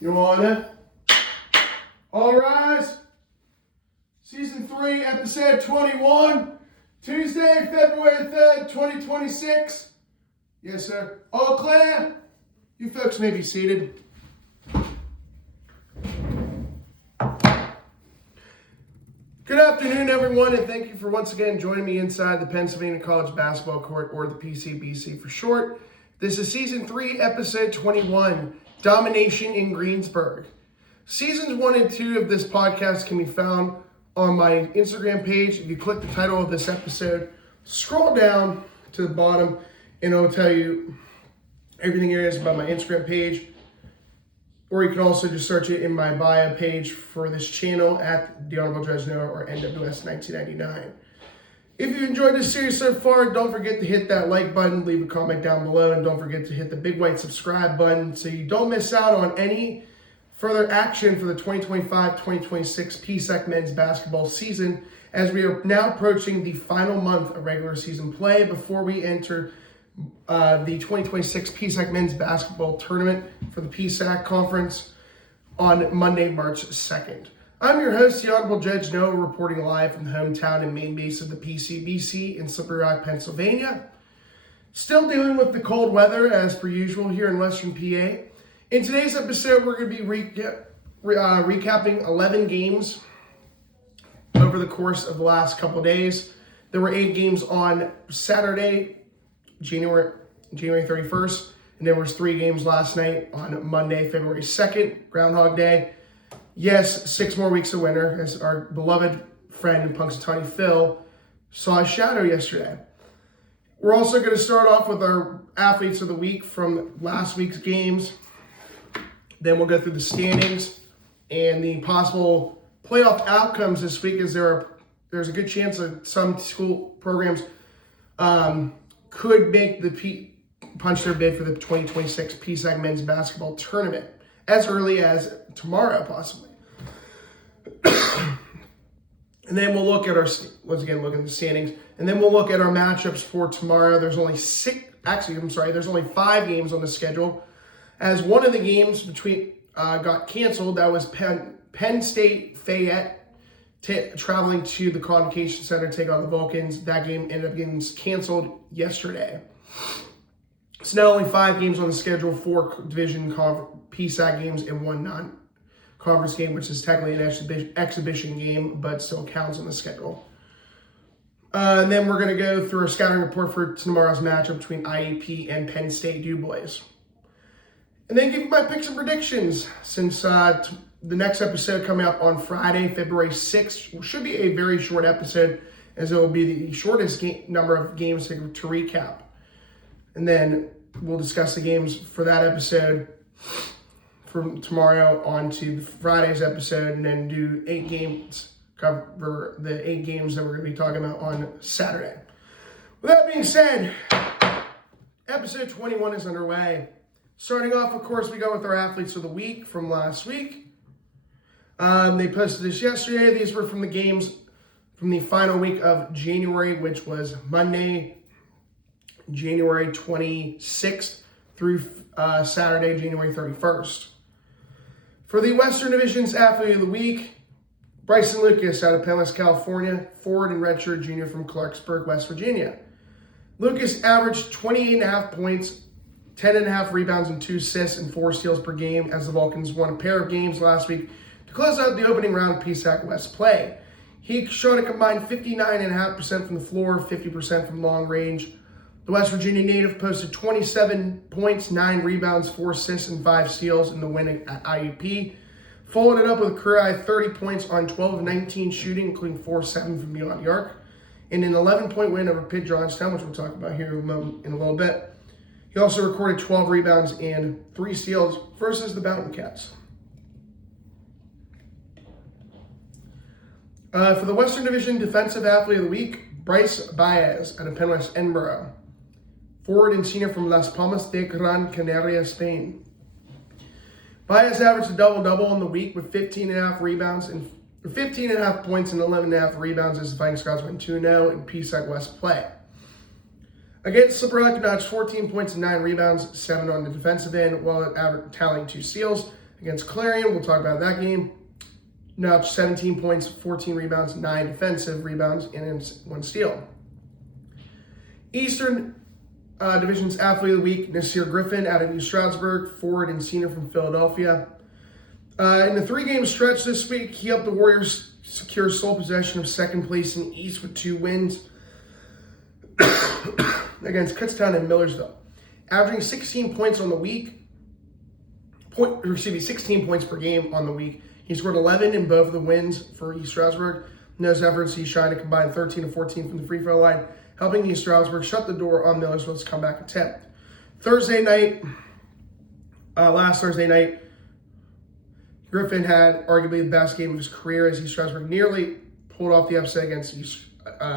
You want it? All rise. Season 3, episode 21. Tuesday, February 3rd, 2026. Yes, sir. All clear? You folks may be seated. Good afternoon, everyone, and thank you for once again joining me inside the Pennsylvania College Basketball Court, or the PCBC for short. This is Season 3, Episode 21, Domination in Greensburg. Seasons 1 and 2 of this podcast can be found on my Instagram page. If you click the title of this episode, scroll down to the bottom, and it'll tell you everything there is about my Instagram page. Or you can also just search it in my bio page for this channel at The Honorable Judge Noah or NWS 1999. If you enjoyed this series so far, don't forget to hit that like button, leave a comment down below, and don't forget to hit the big white subscribe button so you don't miss out on any further action for the 2025-2026 PSEC men's basketball season, as we are now approaching the final month of regular season play before we enter the 2026 PSEC men's basketball tournament for the PSAC conference on Monday, March 2nd. I'm your host, the Honorable Judge Noah, reporting live from the hometown and main base of the PCBC in Slippery Rock, Pennsylvania. Still dealing with the cold weather as per usual here in Western PA. In today's episode, we're going to be recapping 11 games over the course of the last couple days. There were 8 games on Saturday, January 31st, and there was 3 games last night on Monday, February 2nd, Groundhog Day. Yes, 6 more weeks of winter, as our beloved friend in Punxsutawney Phil saw a shadow yesterday. We're also going to start off with our athletes of the week from last week's games. Then we'll go through the standings and the possible playoff outcomes this week, as there's a good chance that some school programs could make punch their bid for the 2026 PSAC men's basketball tournament as early as tomorrow, possibly. And then we'll look at look at the standings, and then we'll look at our matchups for tomorrow. There's only 5 games on the schedule, as one of the games got canceled. That was Penn State Fayette traveling to the Convocation Center to take on the Vulcans. That game ended up getting canceled yesterday. So now only 5 games on the schedule, 4 division PSAC games and 1 non-conference game, which is technically an exhibition game, but still counts on the schedule. And then we're going to go through a scouting report for tomorrow's matchup between IUP and Penn State DuBois. And then give you my picks and predictions, since the next episode coming up on Friday, February 6th, should be a very short episode, as it will be the shortest number of games to recap. And then we'll discuss the games for that episode from tomorrow on to Friday's episode, and then do 8 games, cover the 8 games that we're going to be talking about on Saturday. With that being said, episode 21 is underway. Starting off, of course, we go with our athletes of the week from last week. They posted this yesterday. These were from the games from the final week of January, which was Monday, January 26th through Saturday, January 31st. For the Western Division's Athlete of the Week, Bryson Lucas out of Penn, California, forward and redshirt junior from Clarksburg, West Virginia. Lucas averaged 28.5 points, 10.5 rebounds, and 2 assists and 4 steals per game, as the Vulcans won a pair of games last week to close out the opening round of PSAC West play. He showed a combined 59.5% from the floor, 50% from long range. The West Virginia native posted 27 points, 9 rebounds, 4 assists, and 5 steals in the win at IUP. Followed it up with a career-high 30 points on 12 of 19 shooting, including 4-7 from beyond the arc, and an 11-point win over Pitt Johnstown, which we'll talk about here in a little bit. He also recorded 12 rebounds and 3 steals versus the Mountain Cats. For the Western Division Defensive Athlete of the Week, Bryce Baez out of Penn West Edinburgh, forward and senior from Las Palmas de Gran Canaria, Spain. Baez averaged a double-double in the week with 15.5 rebounds and 15.5 points and 11.5 rebounds as the Fighting Scots went 2-0 in PSAC West play. Against Slippery Rock, notched 14 points and 9 rebounds, 7 on the defensive end, while tallying 2 steals. against Clarion. We'll talk about that game. Now 17 points, 14 rebounds, 9 defensive rebounds, and 1 steal. Eastern Division's Athlete of the Week, Nasir Griffin out of East Stroudsburg, forward and senior from Philadelphia. In the 3-game stretch this week, he helped the Warriors secure sole possession of second place in the East with 2 wins against Kutztown and Millersville. Averaging 16 points on the week, 16 points per game on the week. He scored 11 in both of the wins for East Stroudsburg. In those efforts, he shined a combined 13 of 14 from the free throw line, helping East Stroudsburg shut the door on Millersville's comeback attempt. Last Thursday night, Griffin had arguably the best game of his career as East Stroudsburg nearly pulled off the upset against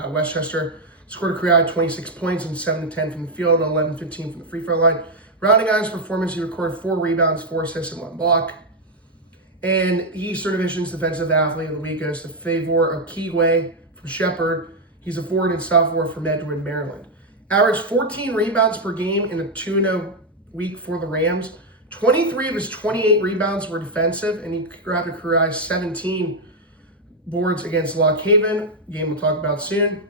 Westchester. Scored a career-high 26 points and 7 to 10 from the field and 11-15 from the free throw line. Rounding out his performance, he recorded 4 rebounds, 4 assists, and 1 block. And the Eastern Division's Defensive Athlete of the Week goes to Favor Okigwe from Shepherd. He's a forward and sophomore from Edgewood, Maryland. Averaged 14 rebounds per game in a 2-0 week for the Rams. 23 of his 28 rebounds were defensive, and he grabbed a career-high 17 boards against Lock Haven, game we'll talk about soon,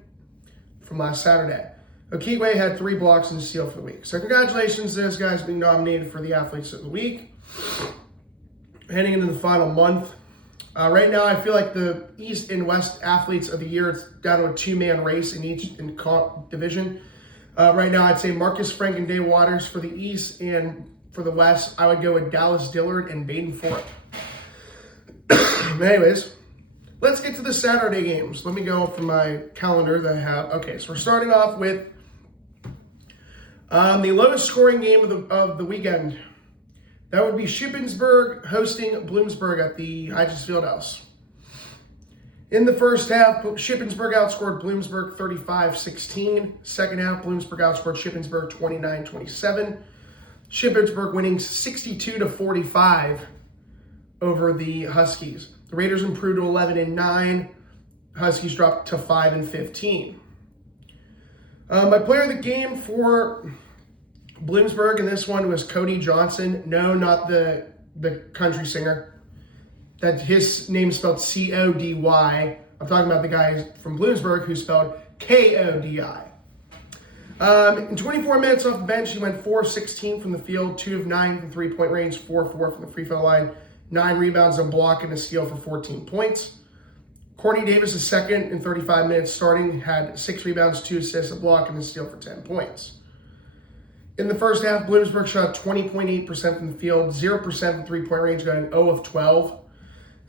from last Saturday. Okigwe had 3 blocks and a steal for the week. So congratulations to those guys being nominated for the Athletes of the Week. Heading into the final month. Right now, I feel like the East and West Athletes of the Year, it's down to a 2-man race in each division. Right now, I'd say Marcus Frank and Day Waters for the East, and for the West, I would go with Dallas Dillard and Baden Ford. Anyways, let's get to the Saturday games. Let me go from my calendar that I have. Okay, so we're starting off with the lowest scoring game of the weekend. That would be Shippensburg hosting Bloomsburg at the Hodges Fieldhouse. In the first half, Shippensburg outscored Bloomsburg 35-16. Second half, Bloomsburg outscored Shippensburg 29-27. Shippensburg winning 62-45 over the Huskies. The Raiders improved to 11-9. Huskies dropped to 5-15. My player of the game for Bloomsburg in this one was Cody Johnson. No, not the country singer. That his name is spelled C-O-D-Y. I'm talking about the guy from Bloomsburg who spelled K-O-D-I. In 24 minutes off the bench, he went 4 of 16 from the field, 2 of 9 from three-point range, 4 of 4 from the free throw line, 9 rebounds, a block, and a steal for 14 points. Courtney Davis, is second in 35 minutes starting, had 6 rebounds, 2 assists, a block, and a steal for 10 points. In the first half, Bloomsburg shot 20.8% from the field, 0% from three-point range, going 0 of 12,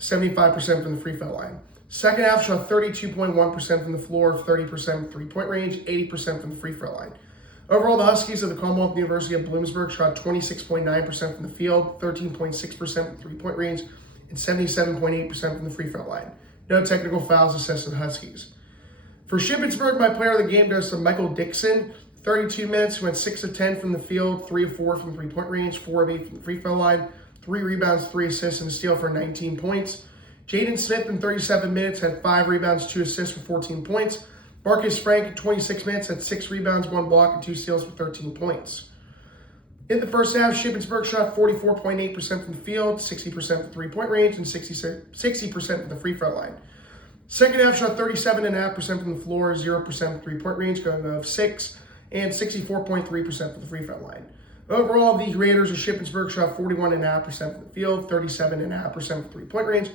75% from the free throw line. Second half shot 32.1% from the floor, 30% from three-point range, 80% from the free throw line. Overall, the Huskies of the Commonwealth University of Bloomsburg shot 26.9% from the field, 13.6% from three-point range, and 77.8% from the free throw line. No technical fouls assessed to the Huskies. For Shippensburg, my player of the game goes to Michael Dixon. 32 minutes, went 6 of 10 from the field, 3 of 4 from three-point range, 4 of 8 from the free throw line, 3 rebounds, 3 assists, and a steal for 19 points. Jaden Smith in 37 minutes had 5 rebounds, 2 assists for 14 points. Marcus Frank in 26 minutes had 6 rebounds, 1 block, and 2 steals for 13 points. In the first half, Shippensburg shot 44.8% from the field, 60% from three-point range, and 60% from the free throw line. Second half shot 37.5% from the floor, 0% from three-point range, going of 6, and 64.3% from the free throw line. Overall, the Raiders of Shippensburg shot 41.5% from the field, 37.5% from three-point range,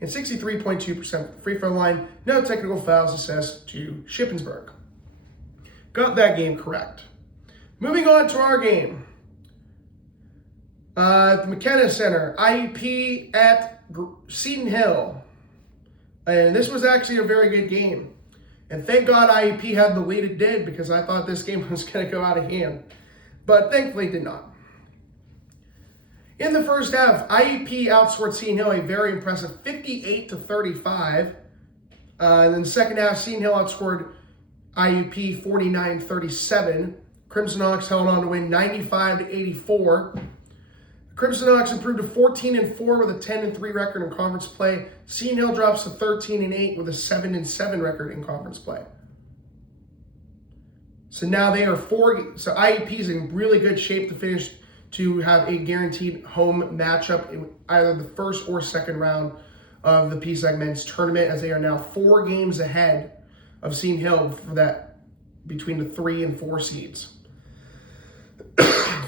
and 63.2% from the free throw line. No technical fouls assessed to Shippensburg. Got that game correct. Moving on to our game. The McKenna Center, IUP at Seton Hill. And this was actually a very good game. And thank God IUP had the lead it did, because I thought this game was going to go out of hand. But thankfully it did not. In the first half, IUP outscored Seton Hill a very impressive 58-35. And then the second half, Seton Hill outscored IUP 49-37. Crimson Hawks held on to win 95-84. Crimson Hawks improved to 14-4 with a 10-3 record in conference play. Seton Hill drops to 13-8 with a 7-7 record in conference play. So now they are 4. So IUP is in really good shape to finish to have a guaranteed home matchup in either the first or second round of the PSAC men's tournament, as they are now 4 games ahead of Seton Hill for that between the 3 and 4 seeds.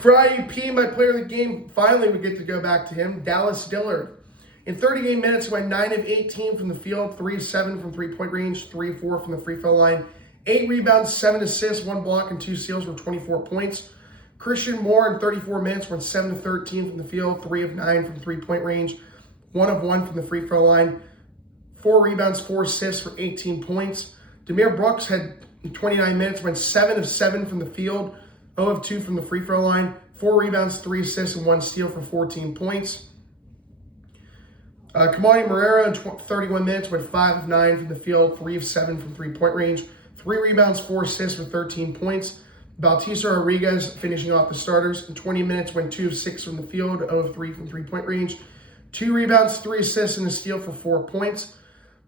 For IUP, my player of the game, finally we get to go back to him, Dallas Dillard. In 38 minutes, he went 9 of 18 from the field, 3 of 7 from three-point range, 3 of 4 from the free throw line, 8 rebounds, 7 assists, 1 block, and 2 steals for 24 points. Christian Moore in 34 minutes went 7 of 13 from the field, 3 of 9 from three-point range, 1 of 1 from the free throw line, 4 rebounds, 4 assists for 18 points. Demir Brooks had 29 minutes, went 7 of 7 from the field, 0 of 2 from the free throw line, 4 rebounds, 3 assists, and 1 steal for 14 points. Kamani Marrero in 31 minutes went 5 of 9 from the field, 3 of 7 from three-point range, 3 rebounds, 4 assists for 13 points. Bautista Rodriguez finishing off the starters. In 20 minutes went 2 of 6 from the field, 0 of 3 from three-point range, 2 rebounds, 3 assists, and a steal for 4 points.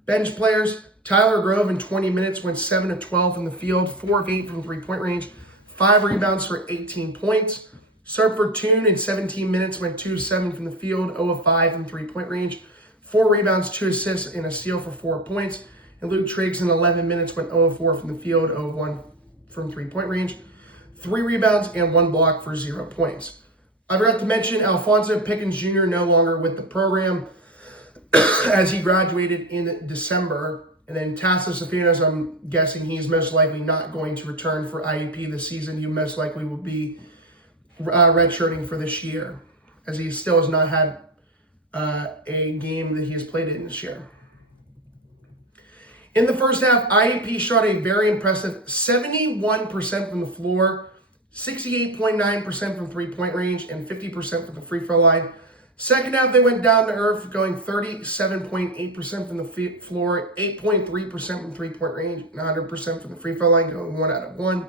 Bench players, Tyler Grove in 20 minutes went 7 of 12 from the field, 4 of 8 from three-point range, 5 rebounds for 18 points. Sertford Toon in 17 minutes went 2 of 7 from the field, 0 of 5 from three-point range, 4 rebounds, 2 assists, and a steal for 4 points. And Luke Triggs in 11 minutes went 0 of 4 from the field, 0 of 1 from three-point range, 3 rebounds, and 1 block for 0 points. I forgot to mention Alfonso Pickens Jr. no longer with the program as he graduated in December. And then Tasso Safinos, I'm guessing he's most likely not going to return for IUP this season. He most likely will be redshirting for this year, as he still has not had a game that he has played in this year. In the first half, IUP shot a very impressive 71% from the floor, 68.9% from three-point range, and 50% from the free throw line. Second half, they went down to earth, going 37.8% from the floor, 8.3% from three-point range, and 100% from the free throw line, going 1 out of 1.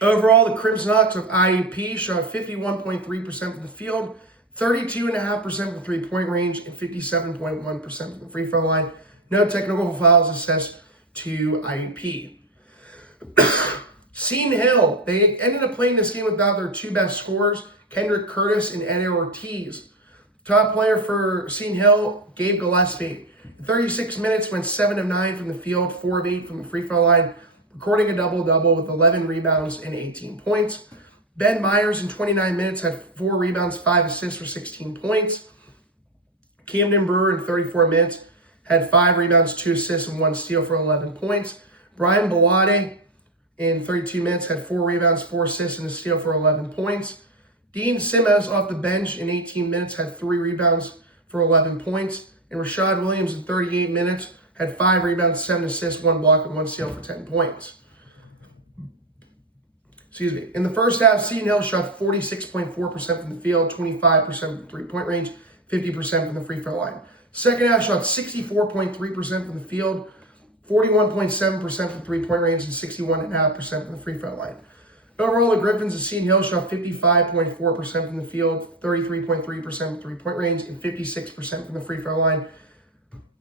Overall, the Crimson Hawks of IUP shot 51.3% from the field, 32.5% from three-point range, and 57.1% from the free throw line. No technical fouls assessed to IUP. Seton Hill, they ended up playing this game without their 2 best scorers, Kendrick Curtis and Eddie Ortiz. Top player for Seton Hill, Gabe Gillespie. In 36 minutes, went 7 of 9 from the field, 4 of 8 from the free throw line, recording a double-double with 11 rebounds and 18 points. Ben Myers in 29 minutes had 4 rebounds, 5 assists for 16 points. Camden Brewer in 34 minutes had 5 rebounds, 2 assists, and 1 steal for 11 points. Brian Balade in 32 minutes had 4 rebounds, 4 assists, and a steal for 11 points. Dean Simmons off the bench in 18 minutes had 3 rebounds for 11 points. And Rashad Williams in 38 minutes had 5 rebounds, 7 assists, 1 block, and 1 steal for 10 points. In the first half, Seton Hill shot 46.4% from the field, 25% from three-point range, 50% from the free throw line. Second half, shot 64.3% from the field, 41.7% from three-point range, and 61.5% from the free throw line. Overall, the Griffins of Seton Hill shot 55.4% from the field, 33.3% from three-point range, and 56% from the free throw line.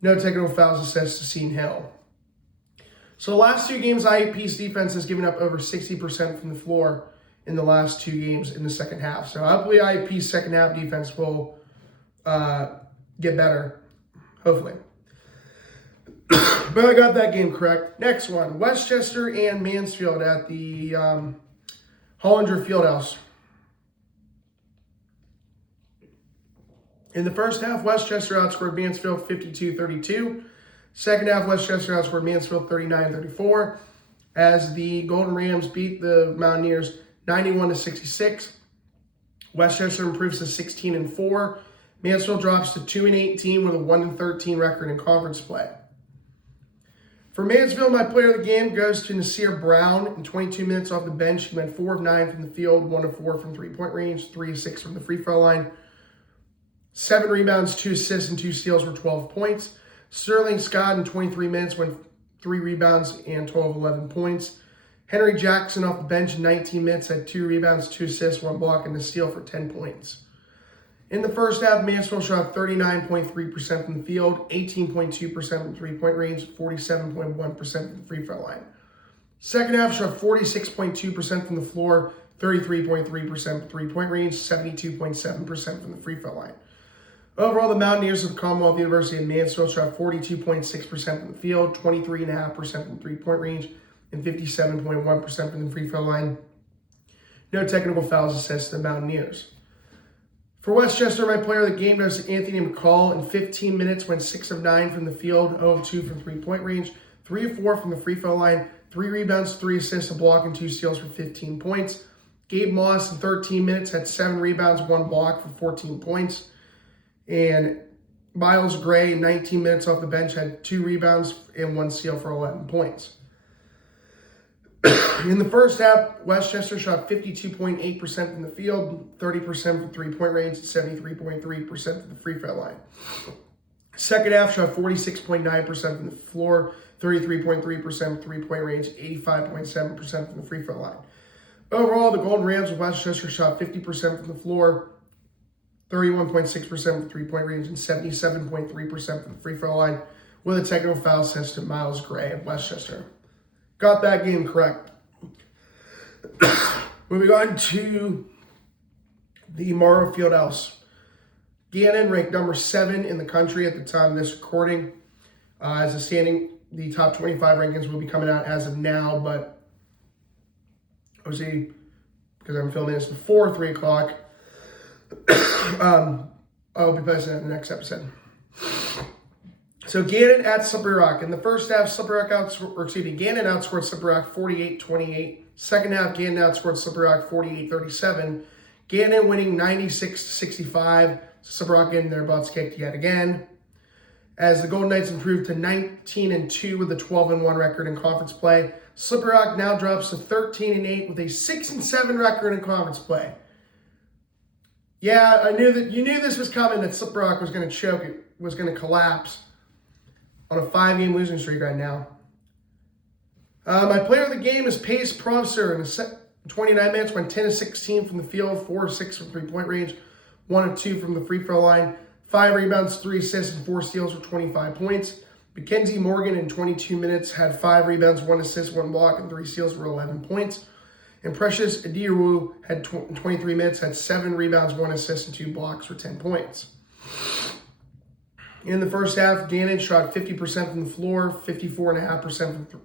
No technical fouls assessed to Seton Hill. So the last 2 games, IUP's defense has given up over 60% from the floor in the last 2 games in the second half. So hopefully IUP's second half defense will get better, hopefully. But I got that game correct. Next one, Westchester and Mansfield at the Hollinger Fieldhouse. In the first half, Westchester outscored Mansfield 52-32. Second half, Westchester outscored Mansfield 39-34 as the Golden Rams beat the Mountaineers 91-66. Westchester improves to 16-4. Mansfield drops to 2-18 with a 1-13 record in conference play. For Mansfield, my player of the game goes to Nasir Brown. In 22 minutes off the bench, he went 4 of 9 from the field, 1 of 4 from three-point range, 3 of 6 from the free throw line, 7 rebounds, 2 assists, and 2 steals for 12 points. Sterling Scott in 23 minutes went 3 rebounds and 11 points. Henry Jackson off the bench in 19 minutes had 2 rebounds, 2 assists, 1 block, and a steal for 10 points. In the first half, Mansfield shot 39.3% from the field, 18.2% from three-point range, 47.1% from the free throw line. Second half shot 46.2% from the floor, 33.3% from three-point range, 72.7% from the free throw line. Overall, the Mountaineers of Commonwealth University in Mansfield shot 42.6% from the field, 23.5% from three-point range, and 57.1% from the free throw line. No technical fouls assessed to the Mountaineers. For Westchester, my player of the game goes to Anthony McCall. In 15 minutes, went 6 of 9 from the field, 0 of 2 from three-point range, 3 of 4 from the free throw line, 3 rebounds, 3 assists, a block, and 2 steals for 15 points. Gabe Moss in 13 minutes had 7 rebounds, 1 block for 14 points. And Miles Gray in 19 minutes off the bench had 2 rebounds and 1 steal for 11 points. In the first half, Westchester shot 52.8% from the field, 30% from three-point range, and 73.3% from the free throw line. Second half shot 46.9% from the floor, 33.3% from three-point range, 85.7% from the free throw line. Overall, the Golden Rams of Westchester shot 50% from the floor, 31.6% from three-point range, and 77.3% from the free throw line, with a technical foul assessed to Miles Gray of Westchester. Got that game correct. Moving on to the Morrow Fieldhouse. Gannon ranked number 7 in the country at the time of this recording. As a standing, the top 25 rankings will be coming out as of now, but obviously, because I'm filming this before 3 o'clock, I'll be posting it in the next episode. So Gannon at Slippery Rock. In the first half, Gannon outscored Slippery Rock 48-28. Second half, Gannon outscored Slippery Rock 48-37. Gannon winning 96-65. Slippery Rock getting their butts kicked yet again. As the Golden Knights improved to 19-2 with a 12-1 record in conference play, Slippery Rock now drops to 13-8 with a 6-7 record in conference play. Yeah, you knew this was coming, that Slippery Rock was going to choke, it was going to collapse on a 5-game losing streak right now. My player of the game is Pace Professor. In 29 minutes, went 10 of 16 from the field, 4 of 6 from three-point range, 1 of 2 from the free throw line, 5 rebounds, 3 assists, and 4 steals for 25 points. Mackenzie Morgan in 22 minutes had 5 rebounds, 1 assist, 1 block, and 3 steals for 11 points. And Precious Adiru had 23 minutes, had 7 rebounds, 1 assist, and 2 blocks for 10 points. In the first half, Gannon shot 50% from the floor, 54.5%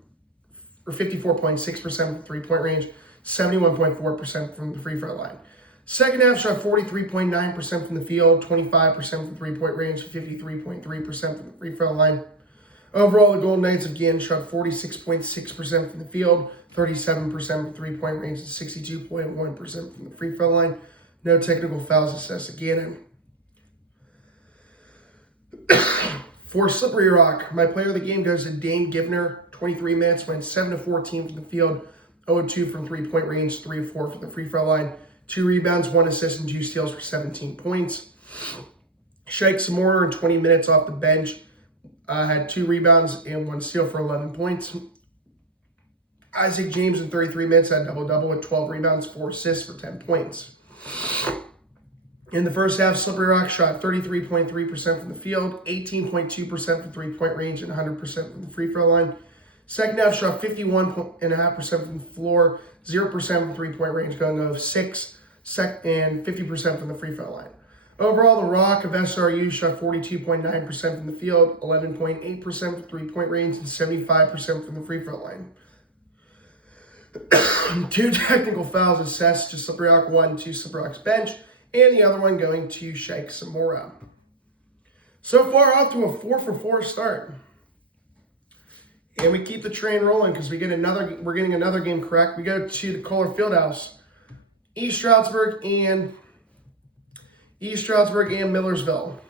or 54.6% from three-point range, 71.4% from the free throw line. Second half shot 43.9% from the field, 25% from three-point range, 53.3% from the free throw line. Overall, the Golden Knights again shot 46.6% from the field, 37% from three-point range, and 62.1% from the free throw line. No technical fouls assessed again. For Slippery Rock, my player of the game goes to Dane Givner. 23 minutes, went 7 of 14 from the field, 0 of 2 from three-point range, 3 of 4 from the free throw line, 2 rebounds, 1 assist, and 2 steals for 17 points. Shake Samora in 20 minutes off the bench had 2 rebounds and 1 steal for 11 points. Isaac James in 33 minutes had double-double with 12 rebounds, 4 assists for 10 points. In the first half, Slippery Rock shot 33.3% from the field, 18.2% from three-point range, and 100% from the free throw line. Second half shot 51.5% from the floor, 0% from three-point range, going 0 of 6, and 50% from the free throw line. Overall, the Rock of SRU shot 42.9% from the field, 11.8% from three-point range, and 75% from the free throw line. 2 technical fouls assessed to Slippery Rock, 1 to Slippery Rock's bench, and the other one going to Shake Samora. So far, off to a 4-for-4 start. And we keep the train rolling because we're getting another game correct. We go to the Kohler Fieldhouse. East Stroudsburg and Millersville.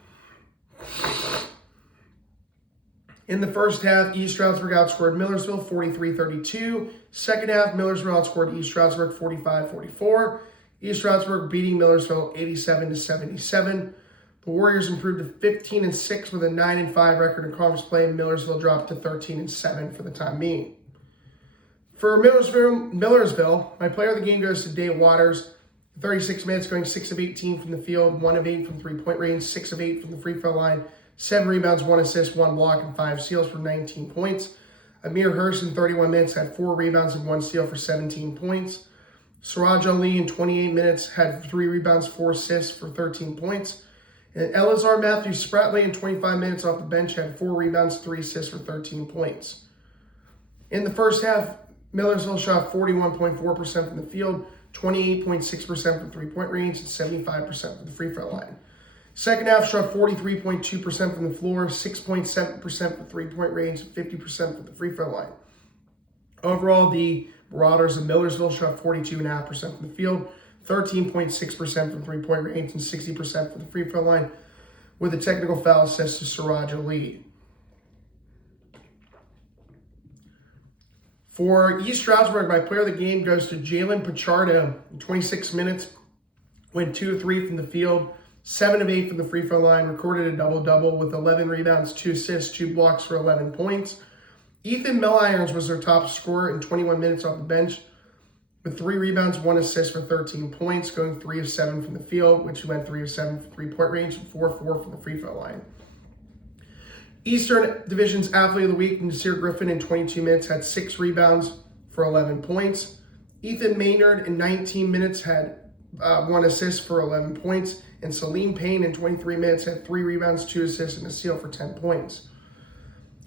In the first half, East Stroudsburg outscored Millersville 43-32. Second half, Millersville outscored East Stroudsburg 45-44. East Stroudsburg beating Millersville 87-77. The Warriors improved to 15-6 with a 9-5 record in conference play. Millersville dropped to 13-7 for the time being. For Millersville, my player of the game goes to Dave Waters. 36 minutes, going 6 of 18 from the field, 1 of 8 from three-point range, 6 of 8 from the free throw line, 7 rebounds, 1 assist, 1 block, and 5 steals for 19 points. Amir Hurst in 31 minutes had 4 rebounds and 1 steal for 17 points. Siraj Ali in 28 minutes had 3 rebounds, 4 assists for 13 points. And Elazar Matthews Spratley in 25 minutes off the bench had 4 rebounds, 3 assists for 13 points. In the first half, Millersville shot 41.4% from the field, 28.6% from three-point range, and 75% from the free throw line. Second half shot 43.2% from the floor, 6.7% from three-point range, and 50% from the free throw line. Overall, the Marauders of Millersville shot 42.5% from the field, 13.6% from three-point range, and 60% from the free throw line, with a technical foul assessed to Siraj Ali. For East Stroudsburg, my player of the game goes to Jalen Pichardo. In 26 minutes, went 2 of 3 from the field, 7 of 8 from the free throw line, recorded a double-double with 11 rebounds, 2 assists, 2 blocks for 11 points. Ethan Milirons was their top scorer in 21 minutes off the bench with 3 rebounds, 1 assist for 13 points, going 3 of 7 from the field, which went 3 of 7 from three-point range and 4 of 4 from the free throw line. Eastern Division's Athlete of the Week, Nasir Griffin, in 22 minutes had 6 rebounds for 11 points. Ethan Maynard in 19 minutes had 1 assist for 11 points. And Salim Payne in 23 minutes had 3 rebounds, 2 assists, and a steal for 10 points.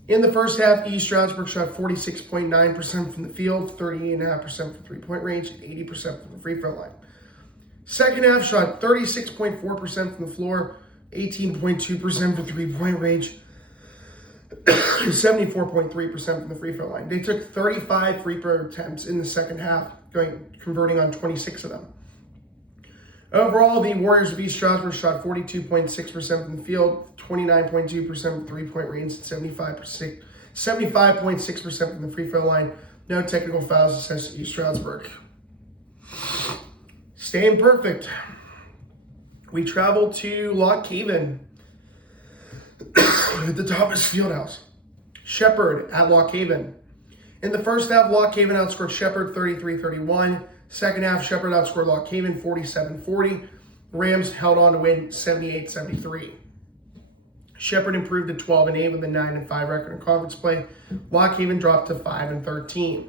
In the first half, East Stroudsburg shot 46.9% from the field, 38.5% from three-point range, and 80% from the free throw line. Second half shot 36.4% from the floor, 18.2% from three-point range, 74.3% from the free throw line. They took 35 free throw attempts in the second half, converting on 26 of them. Overall, the Warriors of East Stroudsburg shot 42.6% from the field, 29.2% from three-point range, and 75.6% from the free throw line. No technical fouls assessed to East Stroudsburg. Staying perfect, we traveled to Lock Haven at the Thomas Fieldhouse. Shepherd at Lock Haven. In the first half, Lock Haven outscored Shepherd 33-31. Second half, Shepherd outscored Lock Haven 47-40. Rams held on to win 78-73. Shepherd improved to 12-8 with a 9-5 record in conference play. Lock Haven dropped to 5-13.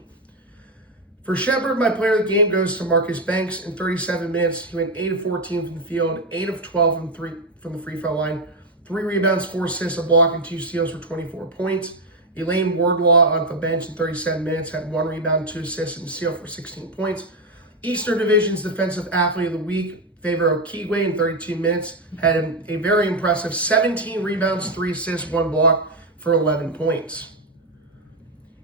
For Shepherd, my player of the game goes to Marcus Banks. In 37 minutes, he went 8 of 14 from the field, 8 of 12 from the free throw line, 3 rebounds, 4 assists, a block, and 2 steals for 24 points. Elaine Wardlaw on the bench in 37 minutes had 1 rebound, 2 assists, and a steal for 16 points. Eastern Division's Defensive Athlete of the Week, Favor Okigwe, in 32 minutes, had a very impressive 17 rebounds, 3 assists, 1 block for 11 points.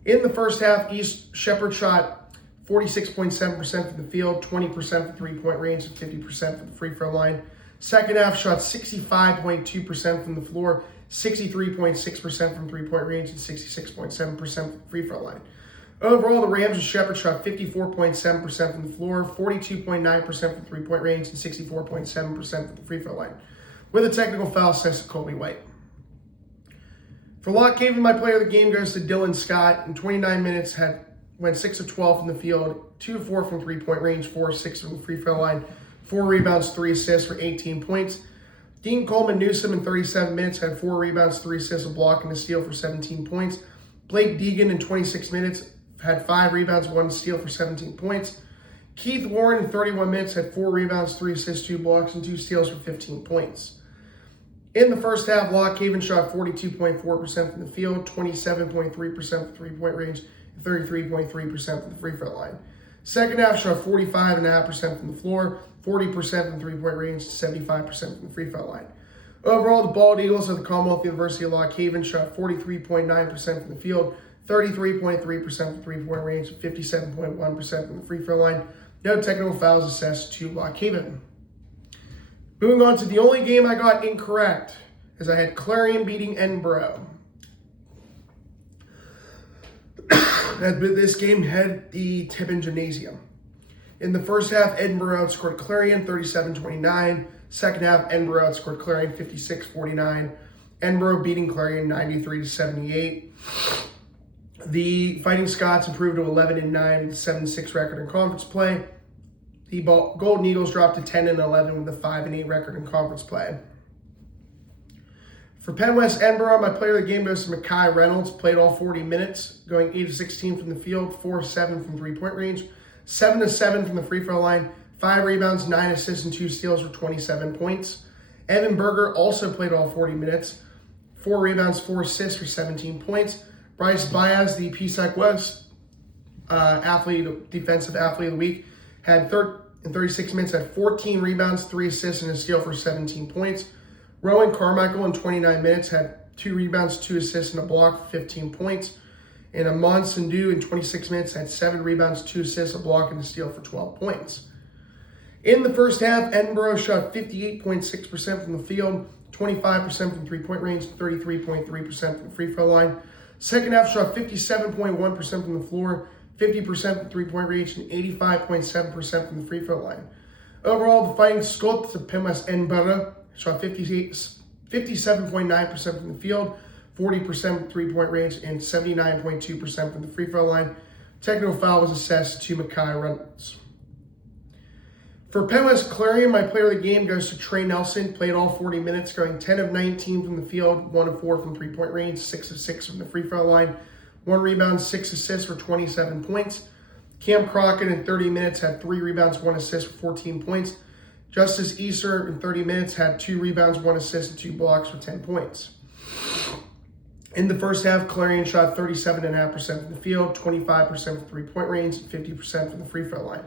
In the first half, East Shepherd shot 46.7% from the field, 20% from three-point range, and 50% from the free throw line. Second half shot 65.2% from the floor, 63.6% from three-point range, and 66.7% from the free throw line. Overall, the Rams of Shepherd shot 54.7% from the floor, 42.9% from three-point range, and 64.7% from the free throw line, with a technical foul assessed to Colby White. For Lock Haven, my player of the game goes to Dylan Scott. In 29 minutes, went 6 of 12 from the field, 2 of 4 from three-point range, 4 of 6 from the free throw line, 4 rebounds, 3 assists for 18 points. Dean Coleman Newsom in 37 minutes had 4 rebounds, 3 assists, a block, and a steal for 17 points. Blake Deegan in 26 minutes had 5 rebounds, 1 steal for 17 points. Keith Warren in 31 minutes had 4 rebounds, 3 assists, 2 blocks, and 2 steals for 15 points. In the first half, Lock Haven shot 42.4% from the field, 27.3% from three-point range, and 33.3% from the free throw line. Second half shot 45.5% from the floor, 40% from three-point range, 75% from the free throw line. Overall, the Bald Eagles of the Commonwealth University of Lock Haven shot 43.9% from the field, 33.3% from three-point range, 57.1% from the free throw line. No technical fouls assessed to Lock Haven. Moving on to the only game I got incorrect, as I had Clarion beating Edinburgh. This game had the Tippin Gymnasium. In the first half, Edinburgh outscored Clarion 37-29. Second half, Edinburgh outscored Clarion 56-49. Edinburgh beating Clarion 93-78. The Fighting Scots improved to 11-9 with a 7-6 record in conference play. The Golden Eagles dropped to 10-11 with a 5-8 record in conference play. For Penn West Edinburgh, my player of the game goes to Mackay Reynolds. Played all 40 minutes, going 8 of 16 from the field, 4 of 7 from three-point range, 7-7 from the free throw line, 5 rebounds, 9 assists, and 2 steals for 27 points. Evan Berger also played all 40 minutes, 4 rebounds, 4 assists for 17 points. Bryce Baez, the PSAC West defensive athlete of the week, had 36 minutes, had 14 rebounds, 3 assists, and a steal for 17 points. Rowan Carmichael in 29 minutes had 2 rebounds, 2 assists, and a block for 15 points. And Amon Sandhu in 26 minutes had 7 rebounds, 2 assists, a block, and a steal for 12 points. In the first half, Edinburgh shot 58.6% from the field, 25% from three-point range, 33.3% from the free throw line. Second half shot 57.1% from the floor, 50% from three-point range, and 85.7% from the free throw line. Overall, the Fighting Scots of Penwest Edinburgh shot 57.9% from the field, 40% from three-point range, and 79.2% from the free throw line. Technical foul was assessed to Mackay Reynolds. For Penwest Clarion, my player of the game goes to Trey Nelson. Played all 40 minutes, going 10 of 19 from the field, 1 of 4 from three-point range, 6 of 6 from the free throw line, 1 rebound, 6 assists for 27 points. Cam Crockett in 30 minutes had 3 rebounds, 1 assist for 14 points. Justice Easter in 30 minutes had 2 rebounds, 1 assist, and 2 blocks for 10 points. In the first half, Clarion shot 37.5% from the field, 25% from three-point range, and 50% from the free throw line.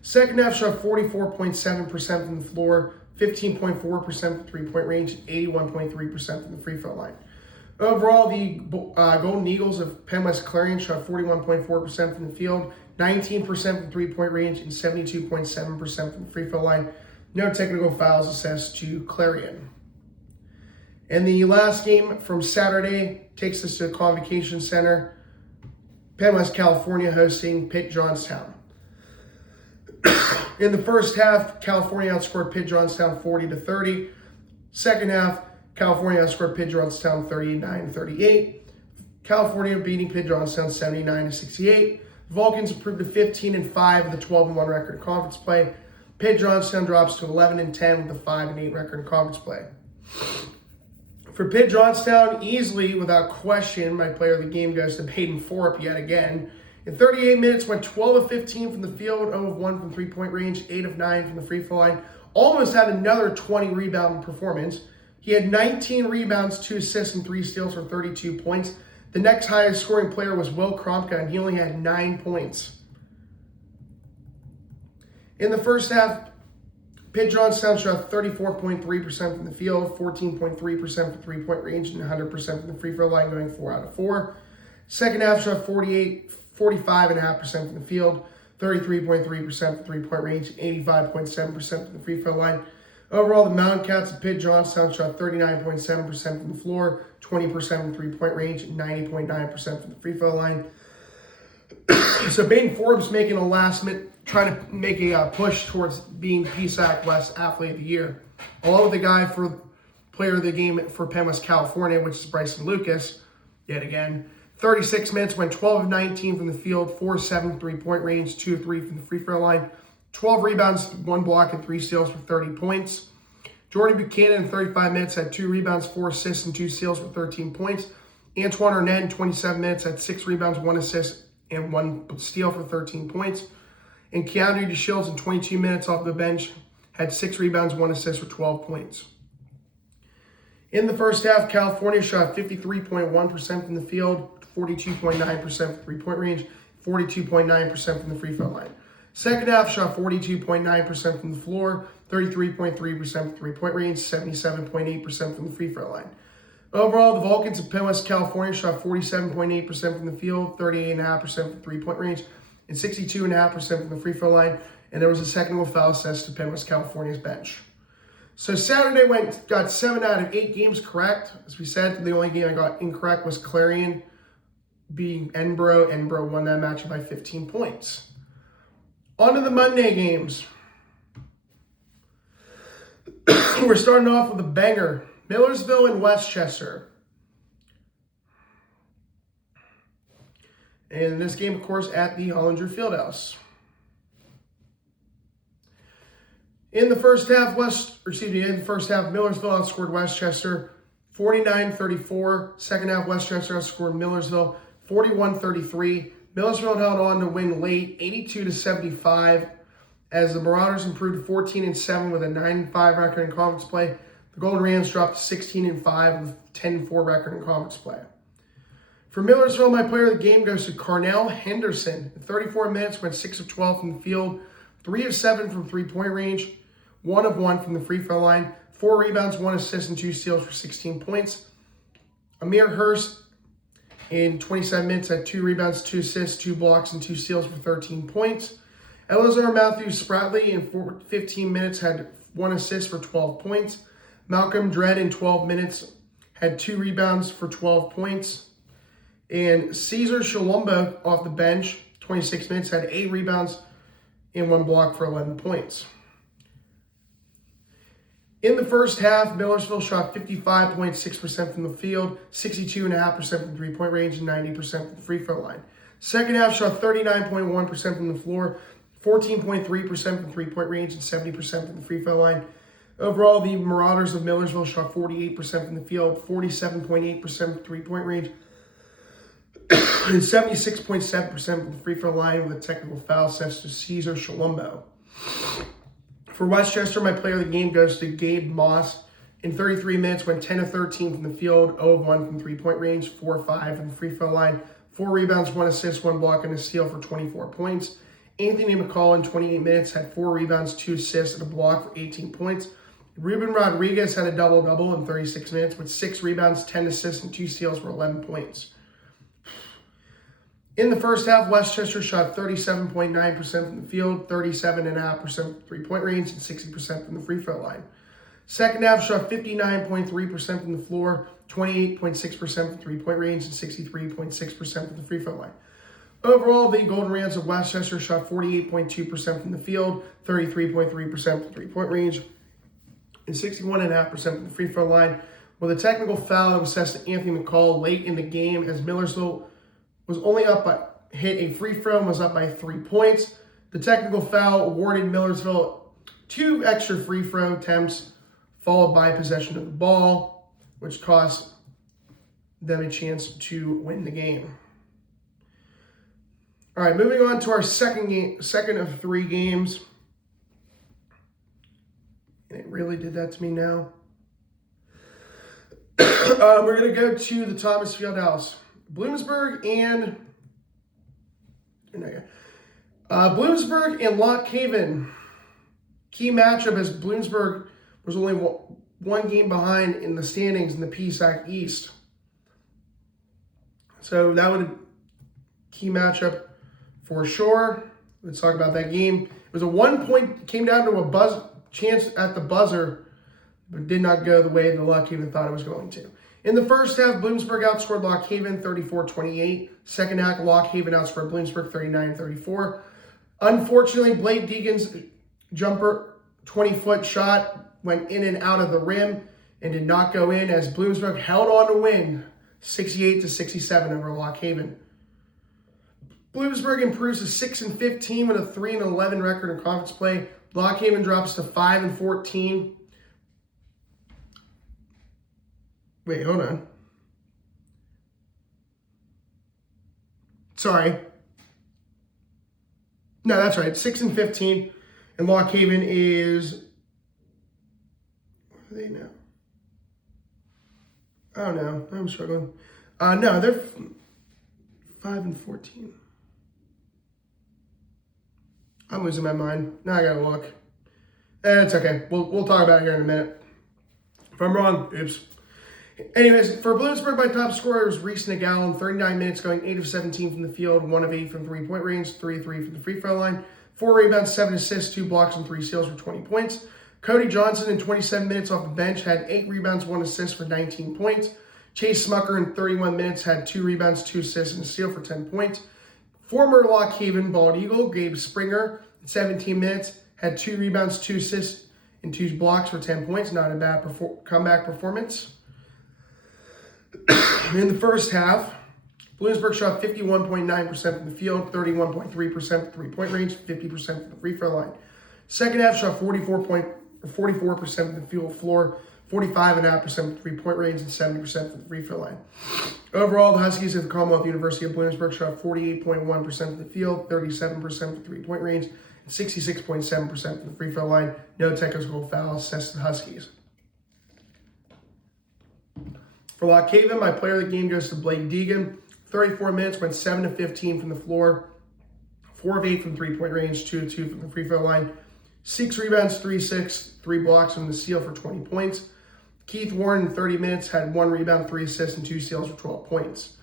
Second half shot 44.7% from the floor, 15.4% from three-point range, and 81.3% from the free throw line. Overall, the Golden Eagles of Penwest Clarion shot 41.4% from the field, 19% from three-point range, and 72.7% from the free throw line. No technical fouls assessed to Clarion. And the last game from Saturday takes us to the Convocation Center. Penwest, California hosting Pitt Johnstown. In the first half, California outscored Pitt Johnstown 40-30. Second half, California outscored Pitt Johnstown 39-38. California beating Pitt Johnstown 79-68. Vulcans improved to 15-5 with a 12-1 record in conference play. Pitt Johnstown drops to 11-10 with a 5-8 record in conference play. For Pitt Johnstown, easily, without question, my player of the game goes to Peyton Forup yet again. In 38 minutes, went 12 of 15 from the field, 0 of 1 from three-point range, 8 of 9 from the free throw line. Almost had another 20 rebound performance. He had 19 rebounds, 2 assists, and 3 steals for 32 points. The next highest scoring player was Will Kromka, and he only had 9 points. In the first half, Pitt Johnstown shot 34.3% from the field, 14.3% from three-point range, and 100% from the free throw line, going 4 out of 4. Second half shot 45.5% from the field, 33.3% from three-point range, 85.7% from the free throw line. Overall, the Mountain Cats of Pitt Johnstown shot 39.7% from the floor, 20% from three-point range, and 90.9% from the free throw line. So Peyton Forbes making a last minute, trying to make a push towards being PSAC West Athlete of the Year, along with the guy for player of the game for Penwest, California, which is Bryson Lucas, yet again. 36 minutes, went 12 of 19 from the field, 4 of 7 three-point range, 2 of 3 from the free throw line, 12 rebounds, 1 block, and 3 steals for 30 points. Jordan Buchanan in 35 minutes had 2 rebounds, 4 assists, and 2 steals for 13 points. Antoine Arnett in 27 minutes had 6 rebounds, 1 assist, and 1 steal for 13 points. And Keanu DeShields in 22 minutes off the bench had 6 rebounds, 1 assist for 12 points. In the first half, California shot 53.1% from the field, 42.9% from three-point range, 42.9% from the free throw line. Second half shot 42.9% from the floor, 33.3% from three-point range, 77.8% from the free throw line. Overall, the Vulcans of Penwest, California shot 47.8% from the field, 38.5% from three-point range, and 62.5% from the free throw line. And there was a technical foul assessed to Penwest, California's bench. So Saturday got 7 out of 8 games correct. As we said, the only game I got incorrect was Clarion beating Edinburgh. Edinburgh won that match by 15 points. On to the Monday games. We're starting off with a banger. Millersville and Westchester. And this game, of course, at the Hollinger Fieldhouse. In the first half, Millersville outscored Westchester 49-34. Second half, Westchester outscored Millersville 41-33. Millersville held on to win late, 82-75, as the Marauders improved to 14-7 with a 9-5 record in conference play. The Golden Rams dropped to 16-5 with a 10-4 record in conference play. For Millersville, my player of the game goes to Carnell Henderson. In 34 minutes, went 6 of 12 from the field, 3 of 7 from three-point range, 1 of 1 from the free throw line, 4 rebounds, 1 assist, and 2 steals for 16 points. Amir Hurst, in 27 minutes, had 2 rebounds, 2 assists, 2 blocks, and 2 steals for 13 points. Elazar Matthews Spratley, in 15 minutes, had 1 assist for 12 points. Malcolm Dredd, in 12 minutes, had 2 rebounds for 12 points. And Caesar Shalomba, off the bench, 26 minutes, had 8 rebounds and 1 block for 11 points. In the first half, Millersville shot 55.6% from the field, 62.5% from three-point range, and 90% from the free throw line. Second half shot 39.1% from the floor, 14.3% from three-point range, and 70% from the free throw line. Overall, the Marauders of Millersville shot 48% from the field, 47.8% from three-point range, and 76.7% from the free throw line with a technical foul sent to Caesar Shalombo. For Westchester, my player of the game goes to Gabe Moss. In 33 minutes, went 10 of 13 from the field, 0 of 1 from three-point range, 4 of 5 from the free throw line, 4 rebounds, 1 assist, 1 block, and a steal for 24 points. Anthony McCall in 28 minutes had 4 rebounds, 2 assists, and a block for 18 points. Ruben Rodriguez had a double-double in 36 minutes with 6 rebounds, 10 assists, and 2 steals for 11 points. In the first half, Westchester shot 37.9% from the field, 37.5% from three-point range, and 60% from the free throw line. Second half shot 59.3% from the floor, 28.6% from three-point range, and 63.6% from the free throw line. Overall, the Golden Rams of Westchester shot 48.2% from the field, 33.3% from three-point range, and 61.5% from the free throw line, with a technical foul that was assessed to Anthony McCall late in the game as Millersville was only up by, hit a free throw and was up by 3 points. The technical foul awarded Millersville 2 extra free throw attempts, followed by possession of the ball, which cost them a chance to win the game. All right, moving on to our second of 3 games. And it really did that to me now. We're going to go to the Thomas Fieldhouse. Bloomsburg and Lock Haven. Key matchup as Bloomsburg was only 1 game behind in the standings in the PSAC East. So that would key matchup for sure. Let's talk about that game. It was a 1-point, came down to a chance at the buzzer, but did not go the way the Lock Haven thought it was going to. In the first half, Bloomsburg outscored Lock Haven 34-28. Second half, Lock Haven outscored Bloomsburg 39-34. Unfortunately, Blake Deegan's jumper 20-foot shot went in and out of the rim and did not go in as Bloomsburg held on to win 68-67 over Lock Haven. Bloomsburg improves to 6-15 with a 3-11 record in conference play. Lock Haven drops to 5-14. Wait, hold on. Sorry. No, that's right. 6-15. And Lock Haven is... What are they now? Oh, no. I'm struggling. No, they're 5-14. I'm losing my mind. Now I gotta look. It's okay. We'll talk about it here in a minute. If I'm wrong, oops. Anyways, for Bloomsburg, my top scorer was Reese Nagel in 39 minutes, going 8 of 17 from the field, 1 of 8 from three-point range, 3 of 3 from the free throw line, 4 rebounds, 7 assists, 2 blocks, and 3 steals for 20 points. Cody Johnson in 27 minutes off the bench had 8 rebounds, 1 assist for 19 points. Chase Smucker in 31 minutes had 2 rebounds, 2 assists, and a steal for 10 points. Former Lock Haven Bald Eagle, Gabe Springer, in 17 minutes, had 2 rebounds, 2 assists, and 2 blocks for 10 points. Not a bad comeback performance. In the first half, Bloomsburg shot 51.9% from the field, 31.3% from three-point range, 50% from the free throw line. Second half shot 44% from the field floor, 45.5% from the three-point range, and 70% from the free throw line. Overall, the Huskies at the Commonwealth University of Bloomsburg shot 48.1% from the field, 37% from the three-point range, and 66.7% from the free throw line. No technical fouls assessed to the Huskies. For Lock Haven, my player of the game goes to Blake Deegan. 34 minutes, went 7 of 15 from the floor, 4 of 8 from three-point range, 2 of 2 from the free throw line, 6 rebounds, 3 assists, 3 blocks from the steal for 20 points. Keith Warren in 30 minutes had 1 rebound, 3 assists, and 2 steals for 12 points.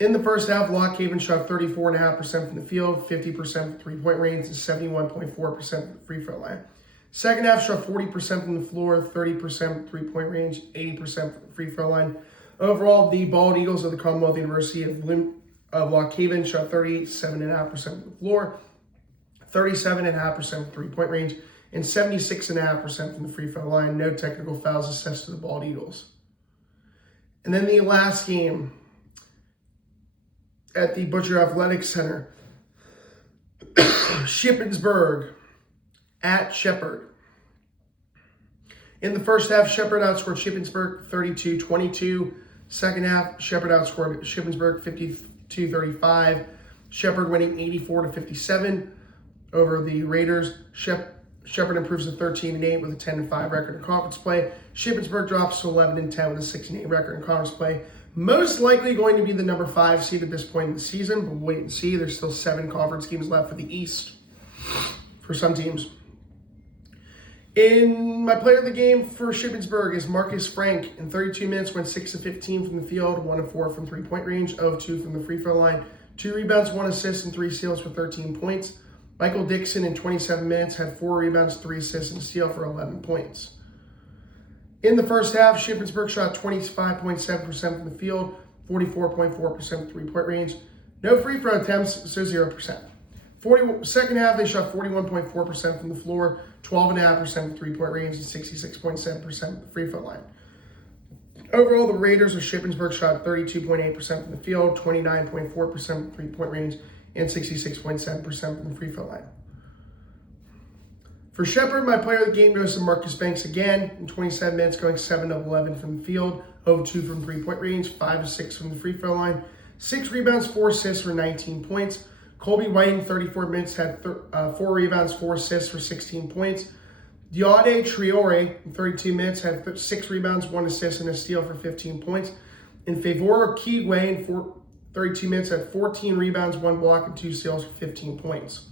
In the first half, Lock Haven shot 34.5% from the field, 50% from three-point range, and 71.4% from the free throw line. Second half shot 40% from the floor, 30% from three-point range, 80% from the free throw line. Overall, the Bald Eagles of the Commonwealth University of Lock Haven shot 37.5% from the floor, 37.5% from three-point range, and 76.5% from the free throw line. No technical fouls assessed to the Bald Eagles. And then the last game at the Butcher Athletics Center, Shippensburg at Shepherd. In the first half, Shepherd outscored Shippensburg 32-22. Second half, Shepherd outscored Shippensburg 52-35. Shepherd winning 84-57 over the Raiders. Shepherd improves to 13-8 with a 10-5 record in conference play. Shippensburg drops to 11-10 with a 16-8 record in conference play. Most likely going to be the number 5 seed at this point in the season, but we'll wait and see. There's still 7 conference games left for the East for some teams. In my player of the game for Shippensburg is Marcus Frank. In 32 minutes, went 6 of 15 from the field, 1 of 4 from three-point range, 0 of 2 from the free throw line, 2 rebounds, 1 assist, and 3 steals for 13 points. Michael Dixon in 27 minutes had 4 rebounds, 3 assists, and a steal for 11 points. In the first half, Shippensburg shot 25.7% from the field, 44.4% three-point range. No free throw attempts, so 0%. Second half, they shot 41.4% from the floor, 12.5% from three-point range, and 66.7% from the free throw line. Overall, the Raiders of Shippensburg shot 32.8% from the field, 29.4% from three-point range, and 66.7% from the free throw line. For Shepherd, my player of the game goes to Marcus Banks again. In 27 minutes, going 7 of 11 from the field, 0 of 2 from three-point range, 5 of 6 from the free throw line, 6 rebounds, 4 assists for 19 points. Colby White in 34 minutes had 4 rebounds, 4 assists for 16 points. Diade Triore in 32 minutes had 6 rebounds, 1 assist, and a steal for 15 points. In Favor Kigwe in 32 minutes had 14 rebounds, 1 block, and 2 steals for 15 points.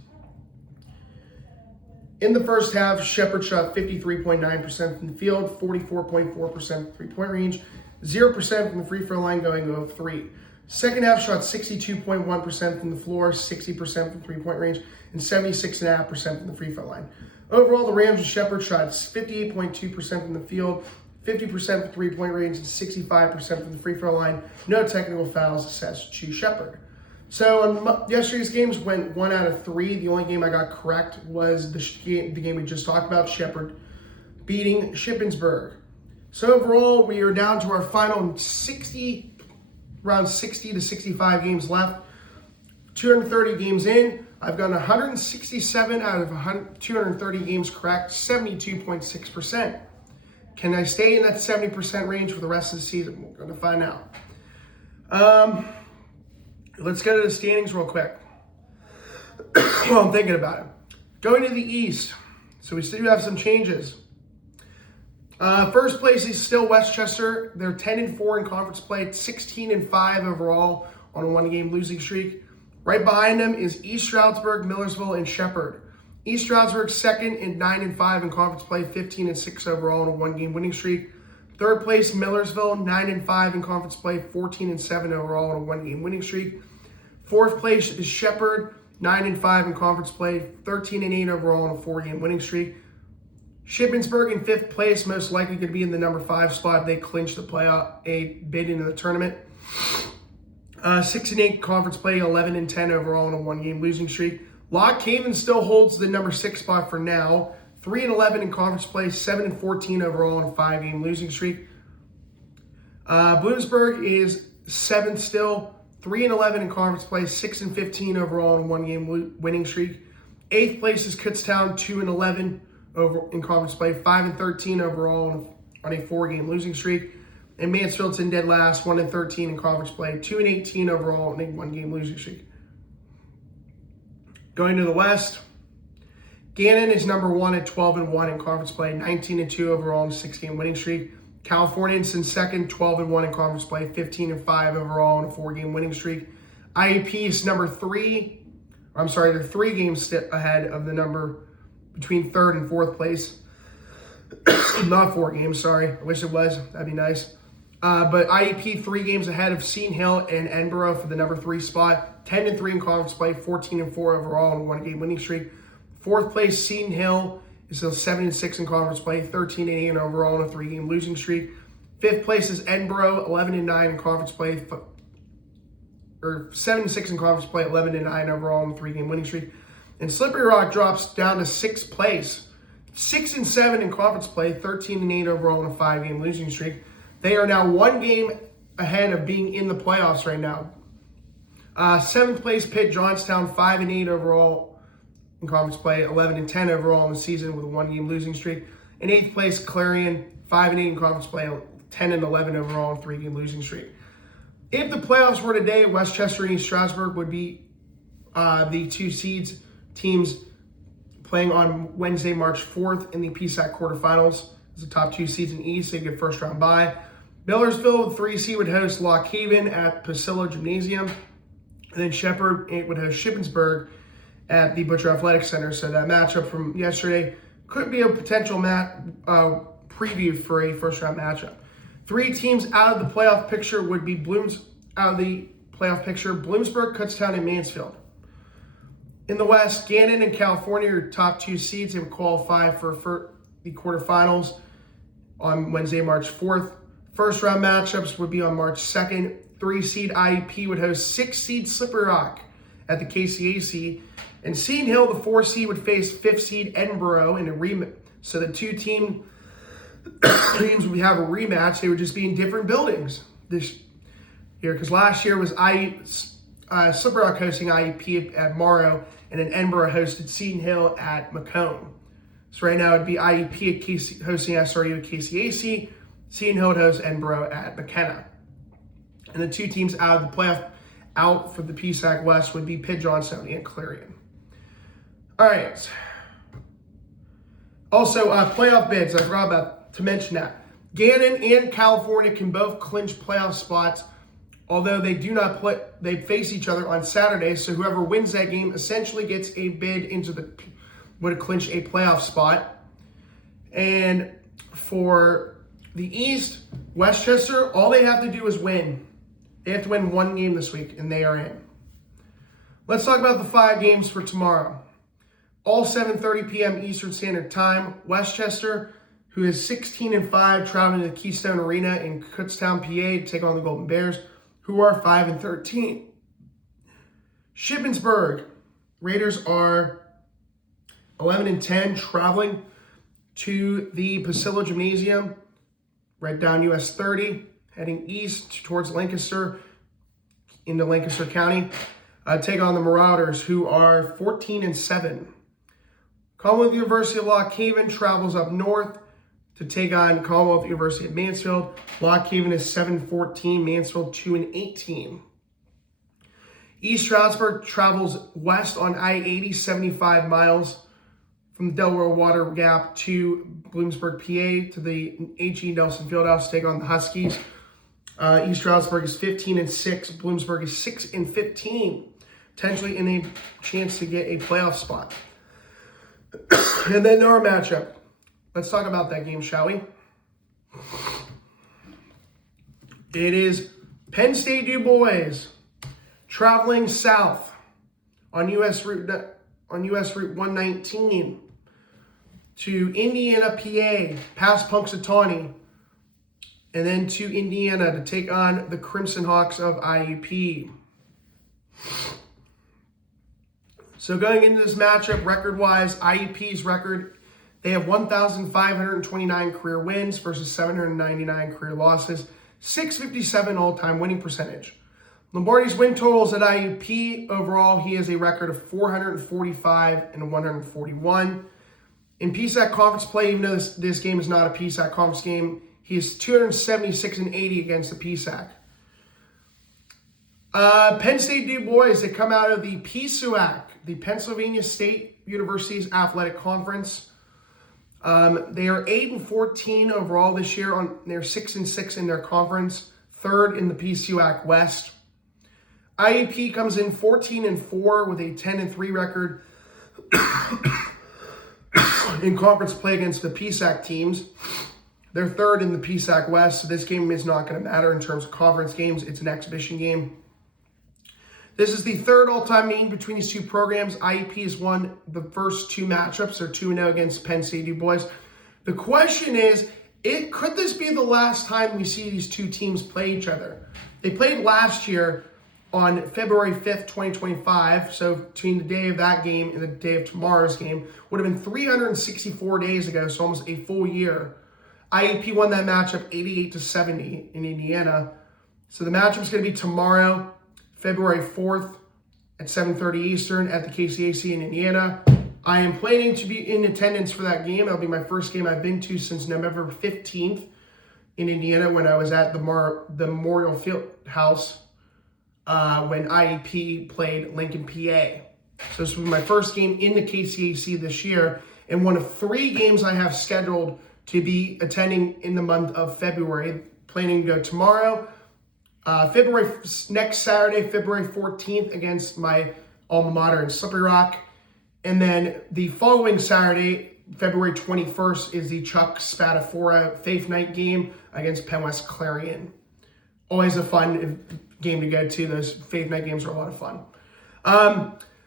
In the first half, Shepherd shot 53.9% from the field, 44.4% three-point range, 0% from the free throw line, going 0 of 3. Second half shot 62.1% from the floor, 60% from three-point range, and 76.5% from the free throw line. Overall, the Rams of Shepherd shot 58.2% from the field, 50% from three-point range, and 65% from the free throw line. No technical fouls assessed to Shepherd. So on yesterday's games went 1 out of 3. The only game I got correct was the game we just talked about, Shepherd beating Shippensburg. So overall, we are down to our final around 60 to 65 games left. 230 games in. I've gotten 167 out of 230 games correct, 72.6%. Can I stay in that 70% range for the rest of the season? We're going to find out. Let's go to the standings real quick. While I'm thinking about it. Going to the East. So we still have some changes. First place is still Westchester. They're 10-4 in conference play, 16-5 overall on a 1-game losing streak. Right behind them is East Stroudsburg, Millersville, and Shepherd. East Stroudsburg second and 9-5 in conference play, 15-6 overall on a 1-game winning streak. Third place, Millersville, 9-5 in conference play, 14-7 overall on a 1-game winning streak. Fourth place is Shepherd, 9-5 in conference play, 13-8 overall on a 4-game winning streak. Shippensburg in 5th place, most likely going to be in the number 5 spot. They clinched the playoff, a bid into the tournament. 6-8 conference play, 11-10 overall on a 1-game losing streak. Lock Haven still holds the number 6 spot for now. 3-11 in conference play, 7-14 overall on a 5-game losing streak. Bloomsburg is 7th still, 3-11 in conference play, 6-15 overall on a 1-game winning streak. 8th place is Kutztown, 2-11 over in conference play, 5-13 overall on on a 4-game losing streak. And Mansfield's in dead last, 1-13 in conference play, 2-18 overall on a 1-game losing streak. Going to the West, Gannon is number 1 at 12-1 in conference play, 19-2 overall on a 6-game winning streak. Californians in second, 12-1 in conference play, 15-5 overall on a 4-game winning streak. IUP is number 3. They're 3 games ahead of the number between 3rd and 4th place. Not 4 games, sorry. I wish it was. That'd be nice. But IUP 3 games ahead of Seton Hill and Edinburgh for the number 3 spot. 10-3 in conference play, 14-4 overall on a 1-game winning streak. 4th place, Seton Hill is still 7-6 in conference play, 13-8 overall on a 3-game losing streak. 5th place is Edinburgh, 11-9 in conference play, or 7-6 in conference play, 11-9 overall on a 3-game winning streak. And Slippery Rock drops down to 6th place, 6-7 in conference play, 13-8 overall on a 5-game losing streak. They are now 1 game ahead of being in the playoffs right now. 7th place, Pitt Johnstown, 5-8 overall in conference play, 11-10 overall in the season with a 1-game losing streak. And 8th place, Clarion, 5-8 in conference play, 10-11 overall in 3-game losing streak. If the playoffs were today, Westchester and East Stroudsburg would be the 2 teams playing on Wednesday, March 4th in the PSAC quarterfinals. As the top 2 seeds in East, they get first round bye. Millersville, 3 seed, would host Lock Haven at Priscilla Gymnasium. And then Shepherd would host Shippensburg at the Butcher Athletic Center. So that matchup from yesterday could be a potential preview for a first round matchup. 3 teams out of the playoff picture would be Bloomsburg, Kutztown, and Mansfield. In the West, Gannon and California are top 2 seeds and would qualify for the quarterfinals on Wednesday, March 4th. First round matchups would be on March 2nd. 3 seed IUP would host 6 seed Slippery Rock at the KCAC. And Seton Hill, the 4 seed, would face 5th seed Edinburgh in a rematch. So the 2 teams would have a rematch. They would just be in different buildings this year. Because last year was Slippery Rock hosting IUP at Morrow, and then Edinburgh hosted Seton Hill at Macomb. So right now it'd be IUP hosting SRU at KCAC, Seton Hill would host Edinburgh at McKenna. And the 2 teams out of the playoff out for the PSAC West would be Pitt Johnstown and Clarion. All right. Also, playoff bids. I forgot to mention that. Gannon and California can both clinch playoff spots, although they do not play. They face each other on Saturday, so whoever wins that game essentially gets a bid would clinch a playoff spot. And for the East, Westchester, all they have to do is win. They have to win 1 game this week, and they are in. Let's talk about the 5 games for tomorrow. All 7:30 p.m. Eastern Standard Time. Westchester, who is 16-5, traveling to the Keystone Arena in Kutztown, PA, to take on the Golden Bears, who are 5-13. Shippensburg, Raiders are 11-10, traveling to the Priscilla Gymnasium, right down US 30, heading east towards Lancaster, into Lancaster County, take on the Marauders, who are 14-7. Commonwealth University of Lock Haven travels up north to take on Commonwealth University of Mansfield. Lock Haven is 7-14, Mansfield 2-18. East Stroudsburg travels west on I-80, 75 miles from the Delaware Water Gap to Bloomsburg, PA, to the H.E. Nelson Fieldhouse to take on the Huskies. East Stroudsburg is 15-6, Bloomsburg is 6-15, potentially in a chance to get a playoff spot. And then our matchup. Let's talk about that game, shall we? It is Penn State Du Bois traveling south on US Route 119 to Indiana, PA, past Punxsutawney, and then to Indiana to take on the Crimson Hawks of IUP. So going into this matchup, record-wise, IUP's record, they have 1,529 career wins versus 799 career losses, 657 all-time winning percentage. Lombardi's win totals at IUP, overall, he has a record of 445 and 141. In PSAC conference play, even though this game is not a PSAC conference game, He is 276-80 against the PSAC. Penn State Du Bois, they come out of the PSUAC, the Pennsylvania State University's Athletic Conference. They are 8-14 overall this year. They're 6-6 in their conference, third in the PCUAC West. IUP comes in 14-4 with a 10-3 record in conference play against the PSAC teams. They're third in the PSAC West, so this game is not going to matter in terms of conference games. It's an exhibition game. This is the third all-time meeting between these two programs. IUP has won the first two matchups. They're 2-0 against Penn State Du Bois. The question is, could this be the last time we see these two teams play each other? They played last year on February 5th, 2025. So between the day of that game and the day of tomorrow's game would have been 364 days ago, so almost a full year. IUP won that matchup 88-70 in Indiana. So the matchup is going to be tomorrow, February 4th at 7:30 Eastern at the KCAC in Indiana. I am planning to be in attendance for that game. That'll be my first game I've been to since November 15th in Indiana when I was at the Memorial Field House when IUP played Lincoln, PA. So this will be my first game in the KCAC this year and one of 3 games I have scheduled to be attending in the month of February. Planning to go tomorrow, next Saturday, February 14th against my alma mater in Slippery Rock. And then the following Saturday, February 21st, is the Chuck Spadafora Faith Night game against Penn West Clarion. Always a fun game to go to. Those Faith Night games are a lot of fun.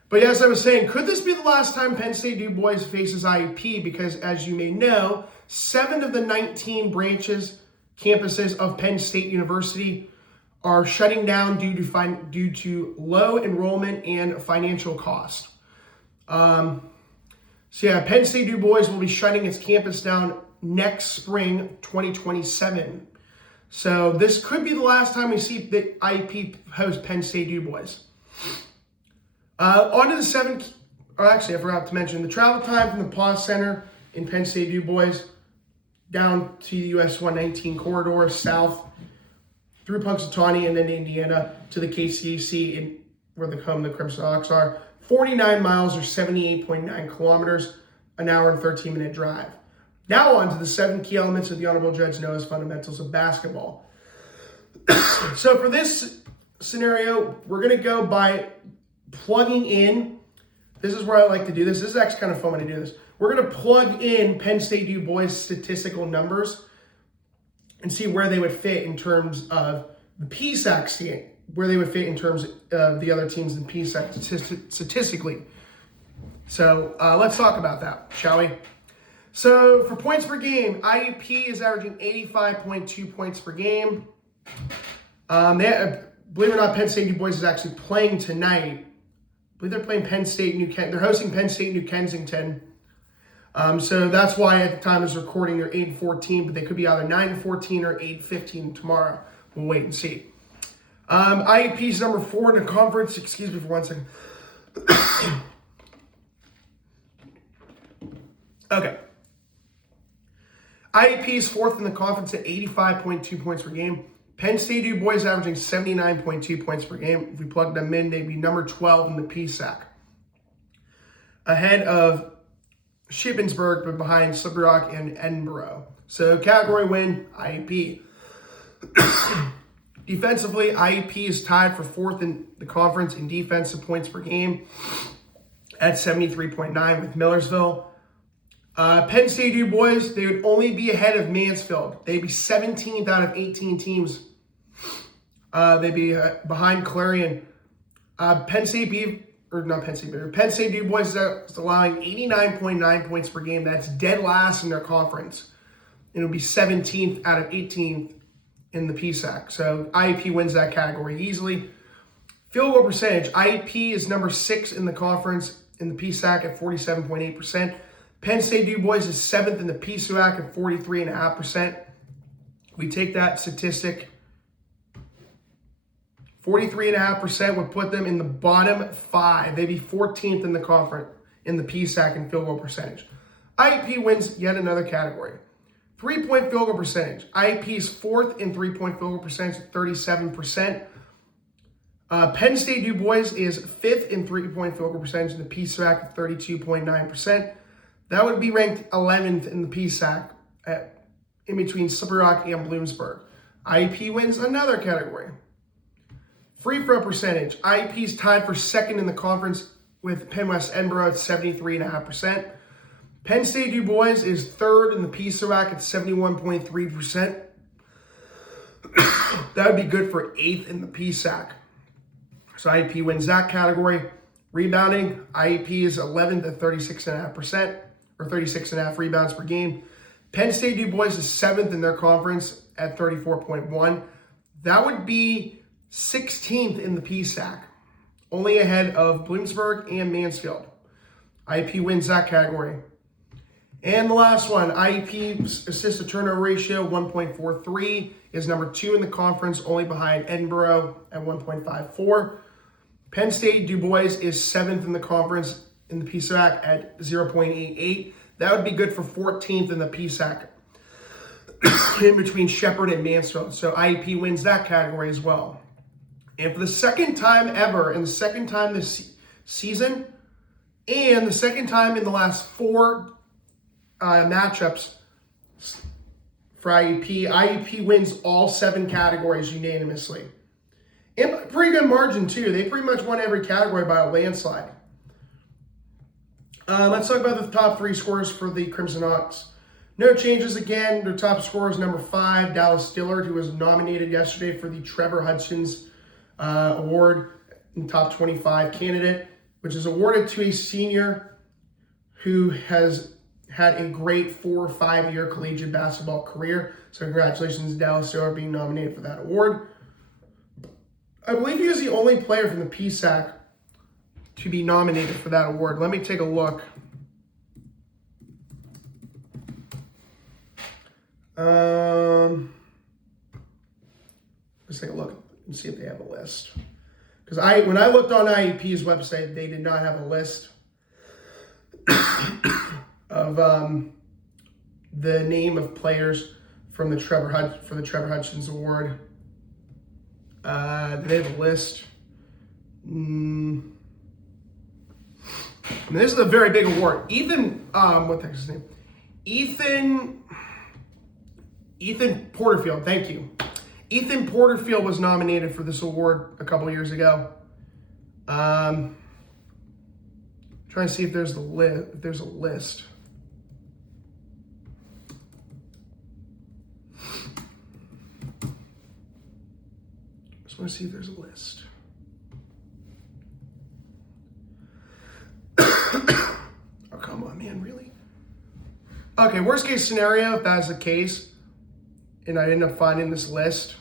But as I was saying, could this be the last time Penn State Du Bois faces IUP? Because as you may know, 7 of the 19 campuses of Penn State University are shutting down due to low enrollment and financial cost. Penn State Du Bois will be shutting its campus down next spring, 2027. So this could be the last time we see the IUP host Penn State Du Bois. On to the 7, I forgot to mention the travel time from the Pause Center in Penn State Du Bois down to the US 119 corridor south through Punxsutawney and then Indiana to the KCAC where the home of the Crimson Hawks are. 49 miles or 78.9 kilometers, an hour and 13-minute drive. Now on to the 7 key elements of the Honorable Judge Noah's Fundamentals of Basketball. So for this scenario, we're going to go by plugging in. This is where I like to do this. This is actually kind of fun when I do this. We're going to plug in Penn State Du Bois statistical numbers and see where they would fit in terms of the PSAC scene, where they would fit in terms of the other teams in PSAC statistically. So let's talk about that, shall we? So for points per game, IUP is averaging 85.2 points per game. Believe it or not, Penn State Du Bois is actually playing tonight. I believe they're playing Penn State they're hosting Penn State New Kensington. So that's why at the time of this recording they're 8-14, but they could be either 9-14 or 8-15 tomorrow. We'll wait and see. IUP is number 4 in the conference. Excuse me for 1 second. Okay. IUP is 4th in the conference at 85.2 points per game. Penn State Du Bois is averaging 79.2 points per game. If we plug them in, they'd be number 12 in the PSAC. Ahead of Shippensburg, but behind Slippery Rock and Edinburgh. So category win, IUP. Defensively, IUP is tied for 4th in the conference in defensive points per game at 73.9 with Millersville. Penn State Du Bois, they would only be ahead of Mansfield. They'd be 17th out of 18 teams. They'd be behind Clarion. Penn State Du Bois is allowing 89.9 points per game. That's dead last in their conference. It'll be 17th out of 18th in the PSAC. So IUP wins that category easily. Field goal percentage, IUP is number 6 in the conference in the PSAC at 47.8%. Penn State Du Bois is 7th in the PSUAC at 43.5%. We take that statistic, 43.5% would put them in the bottom 5. They'd be 14th in the conference in the PSAC in field goal percentage. IUP wins yet another category. 3-point field goal percentage. IUP is 4th in 3-point field goal percentage at 37%. Penn State Du Bois is 5th in 3-point field goal percentage in the PSAC at 32.9%. That would be ranked 11th in the PSAC in between Slippery Rock and Bloomsburg. IUP wins another category. Free throw percentage. IUP is tied for 2nd in the conference with Penn West Edinboro at 73.5%. Penn State Du Bois is 3rd in the PSAC at 71.3%. That would be good for 8th in the PSAC. So IUP wins that category. Rebounding, IUP is 11th at 36.5%, or 36.5 rebounds per game. Penn State Du Bois is 7th in their conference at 34.1. That would be 16th in the PSAC, only ahead of Bloomsburg and Mansfield. IUP wins that category. And the last one, IUP's assist-to-turnover ratio, 1.43, is number 2 in the conference, only behind Edinboro at 1.54. Penn State Du Bois is 7th in the conference in the PSAC at 0.88. That would be good for 14th in the PSAC, in between Shepherd and Mansfield. So IUP wins that category as well. And for the second time ever, and the second time this season, and the second time in the last 4 matchups for IUP, IUP wins all 7 categories unanimously. And a pretty good margin, too. They pretty much won every category by a landslide. Let's talk about the top 3 scorers for the Crimson Hawks. No changes again. Their top scorer is number 5, Dallas Dillard, who was nominated yesterday for the Trevor Hutchins Award, top 25 candidate, which is awarded to a senior who has had a great 4 or 5 year collegiate basketball career. So congratulations to Dallas Dillard being nominated for that award. I believe he was the only player from the PSAC to be nominated for that award. Let me take a look. Let's take a look and see if they have a list. Because when I looked on IUP's website, they did not have a list of the name of players from the Trevor Hutchins Award. They have a list. And this is a very big award. Ethan, what the heck is his name? Ethan Porterfield, thank you. Ethan Porterfield was nominated for this award a couple years ago. Trying to see if there's a list. Just want to see if there's a list. Oh, come on, man, really? Okay, worst case scenario, if that's the case, and I end up finding this list,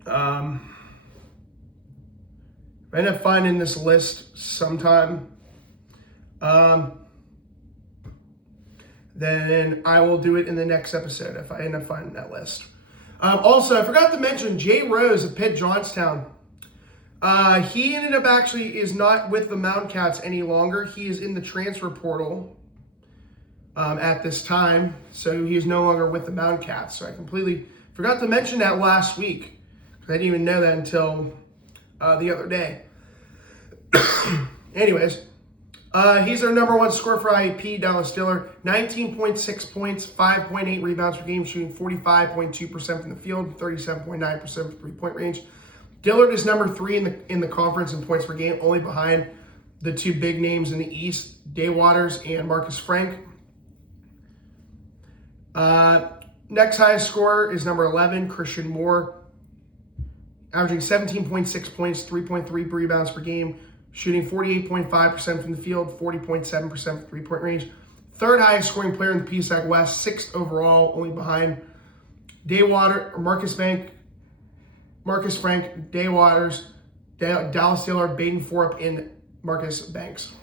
if I end up finding this list sometime, then I will do it in the next episode if I end up finding that list. Also, I forgot to mention Jay Rose of Pitt Johnstown. He ended up actually is not with the Mountain Cats any longer. He is in the transfer portal at this time, so he is no longer with the Mountain Cats. So I completely forgot to mention that last week, because I didn't even know that until the other day. Anyways, he's our number 1 scorer for IUP, Dallas Dillard, 19.6 points, 5.8 rebounds per game, shooting 45.2% from the field, 37.9% from three-point range. Dillard is number 3 in the conference in points per game, only behind the 2 big names in the East, Day Waters and Marcus Frank. Next highest scorer is number 11, Christian Moore, averaging 17.6 points, 3.3 rebounds per game, shooting 48.5% from the field, 40.7% from three-point range. 3rd highest scoring player in the PSAC West, 6th overall, only behind Marcus Frank, Day Waters, Dallas Dillard, Baden Forup, and Marcus Banks.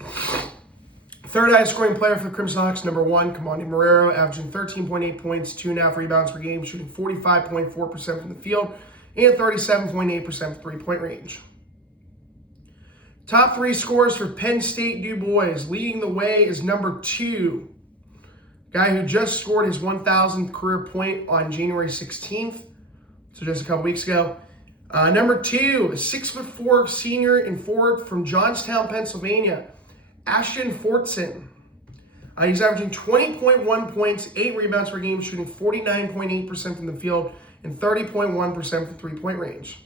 3rd highest scoring player for the Crimson Hawks, number 1, Kamani Marrero, averaging 13.8 points, 2.5 rebounds per game, shooting 45.4% from the field, and 37.8% from three-point range. Top 3 scorers for Penn State Du Bois. Leading the way is number 2, Guy who just scored his 1,000th career point on January 16th, so just a couple weeks ago. Number 2, a 6'4" senior and forward from Johnstown, Pennsylvania, Ashton Fortson. He's averaging 20.1 points, 8 rebounds per game, shooting 49.8% from the field and 30.1% from three-point range.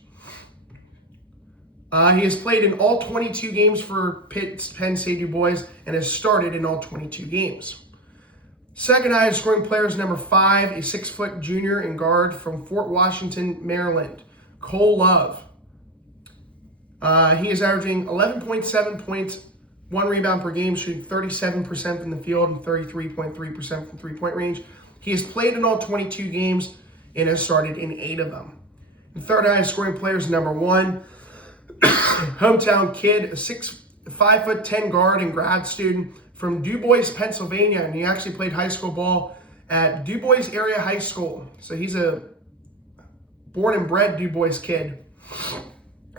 He has played in all 22 games for Penn State Du Bois and has started in all 22 games. Second highest scoring player is number 5, a 6-foot junior and guard from Fort Washington, Maryland, Cole Love. He is averaging 11.7 points, 1 rebound per game, shooting 37% from the field and 33.3% from three-point range. He has played in all 22 games and has started in 8 of them. The third highest scoring player is number 1, hometown kid, a 5'10" guard and grad student from Du Bois, Pennsylvania, and he actually played high school ball at Du Bois Area High School. So he's a born and bred Du Bois kid.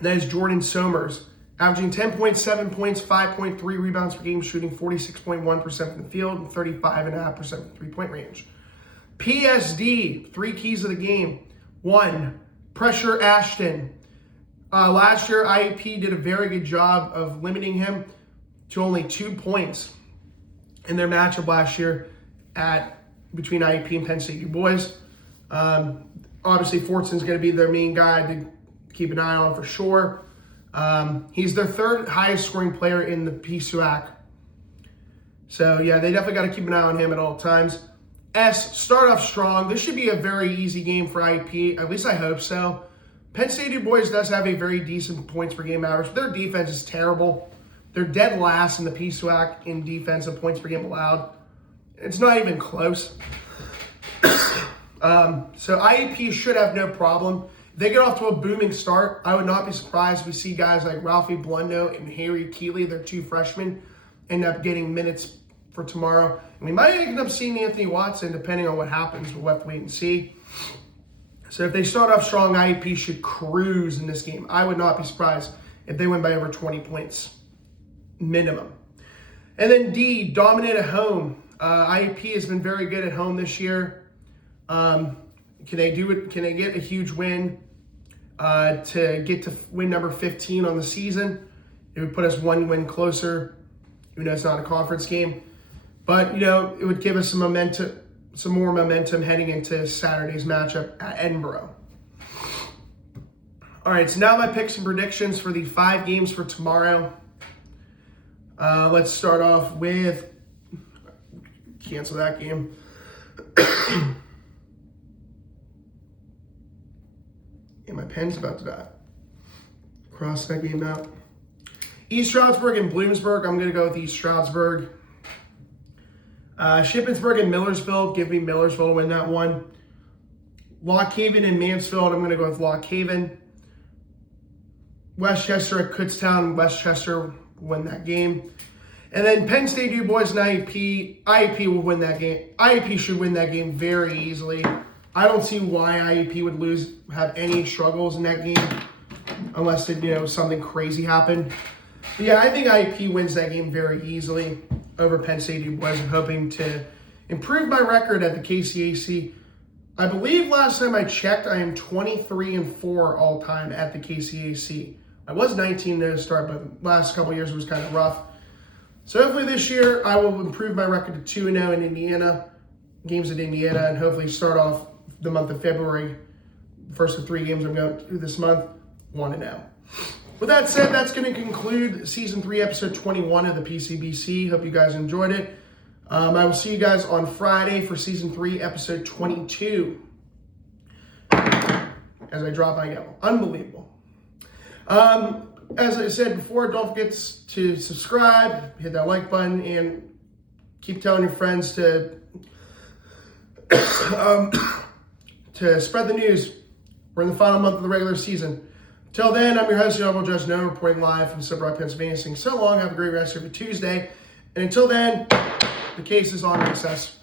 That is Jordan Somers, averaging 10.7 points, 5.3 rebounds per game, shooting 46.1% from the field and 35.5% from three-point range. PSD, 3 keys of the game. 1, pressure Ashton. Last year, IUP did a very good job of limiting him to only 2 points in their matchup last year between IUP and Penn State Du Bois. Obviously, Fortson's going to be their main guy to keep an eye on for sure. He's their 3rd highest scoring player in the PCBC. So, yeah, they definitely got to keep an eye on him at all times. Start off strong. This should be a very easy game for IUP. At least I hope so. Penn State Du Bois does have a very decent points per game average. Their defense is terrible. They're dead last in the PCBC in defensive points per game allowed. It's not even close. So IUP should have no problem. If they get off to a booming start, I would not be surprised if we see guys like Ralphie Blundo and Harry Keeley, their 2 freshmen, end up getting minutes for tomorrow. And we might end up seeing Anthony Watson, depending on what happens. We'll have to wait and see. So if they start off strong, IUP should cruise in this game. I would not be surprised if they win by over 20 points, minimum. And then D, dominate at home. IUP has been very good at home this year. Can they do it? Can they get a huge win to get to win number 15 on the season? It would put us 1 win closer, even though it's not a conference game. But, it would give us some more momentum heading into Saturday's matchup at Edinburgh. All right, so now my picks and predictions for the 5 games for tomorrow. Let's start off with, cancel that game. And my pen's about to die. Cross that game out. East Stroudsburg and Bloomsburg. I'm going to go with East Stroudsburg. Shippensburg and Millersville. Give me Millersville to win that one. Lock Haven and Mansfield. I'm going to go with Lock Haven. Westchester at Kutztown. Westchester will win that game. And then Penn State Du Bois and IUP. IUP will win that game. IUP should win that game very easily. I don't see why IUP would have any struggles in that game unless something crazy happened. But yeah, I think IUP wins that game very easily over Penn State Du Bois. I'm hoping to improve my record at the KCAC. I believe last time I checked, I am 23-4 all time at the KCAC. I was 19 to start, but the last couple of years was kind of rough. So hopefully this year I will improve my record to 2-0 in Indiana, games at Indiana, and hopefully start off the month of February, first of 3 games I'm going to do this month, 1-0. With that said, that's going to conclude Season 3, Episode 21 of the PCBC. Hope you guys enjoyed it. I will see you guys on Friday for Season 3, Episode 22. As I drop my gavel. Unbelievable. As I said before, don't forget to subscribe, hit that like button, and keep telling your friends to spread the news. We're in the final month of the regular season. Until then, I'm your host, the Honorable Judge Noah, reporting live from Seton, Pennsylvania, saying so long, have a great rest of your Tuesday. And until then, the case is on recess.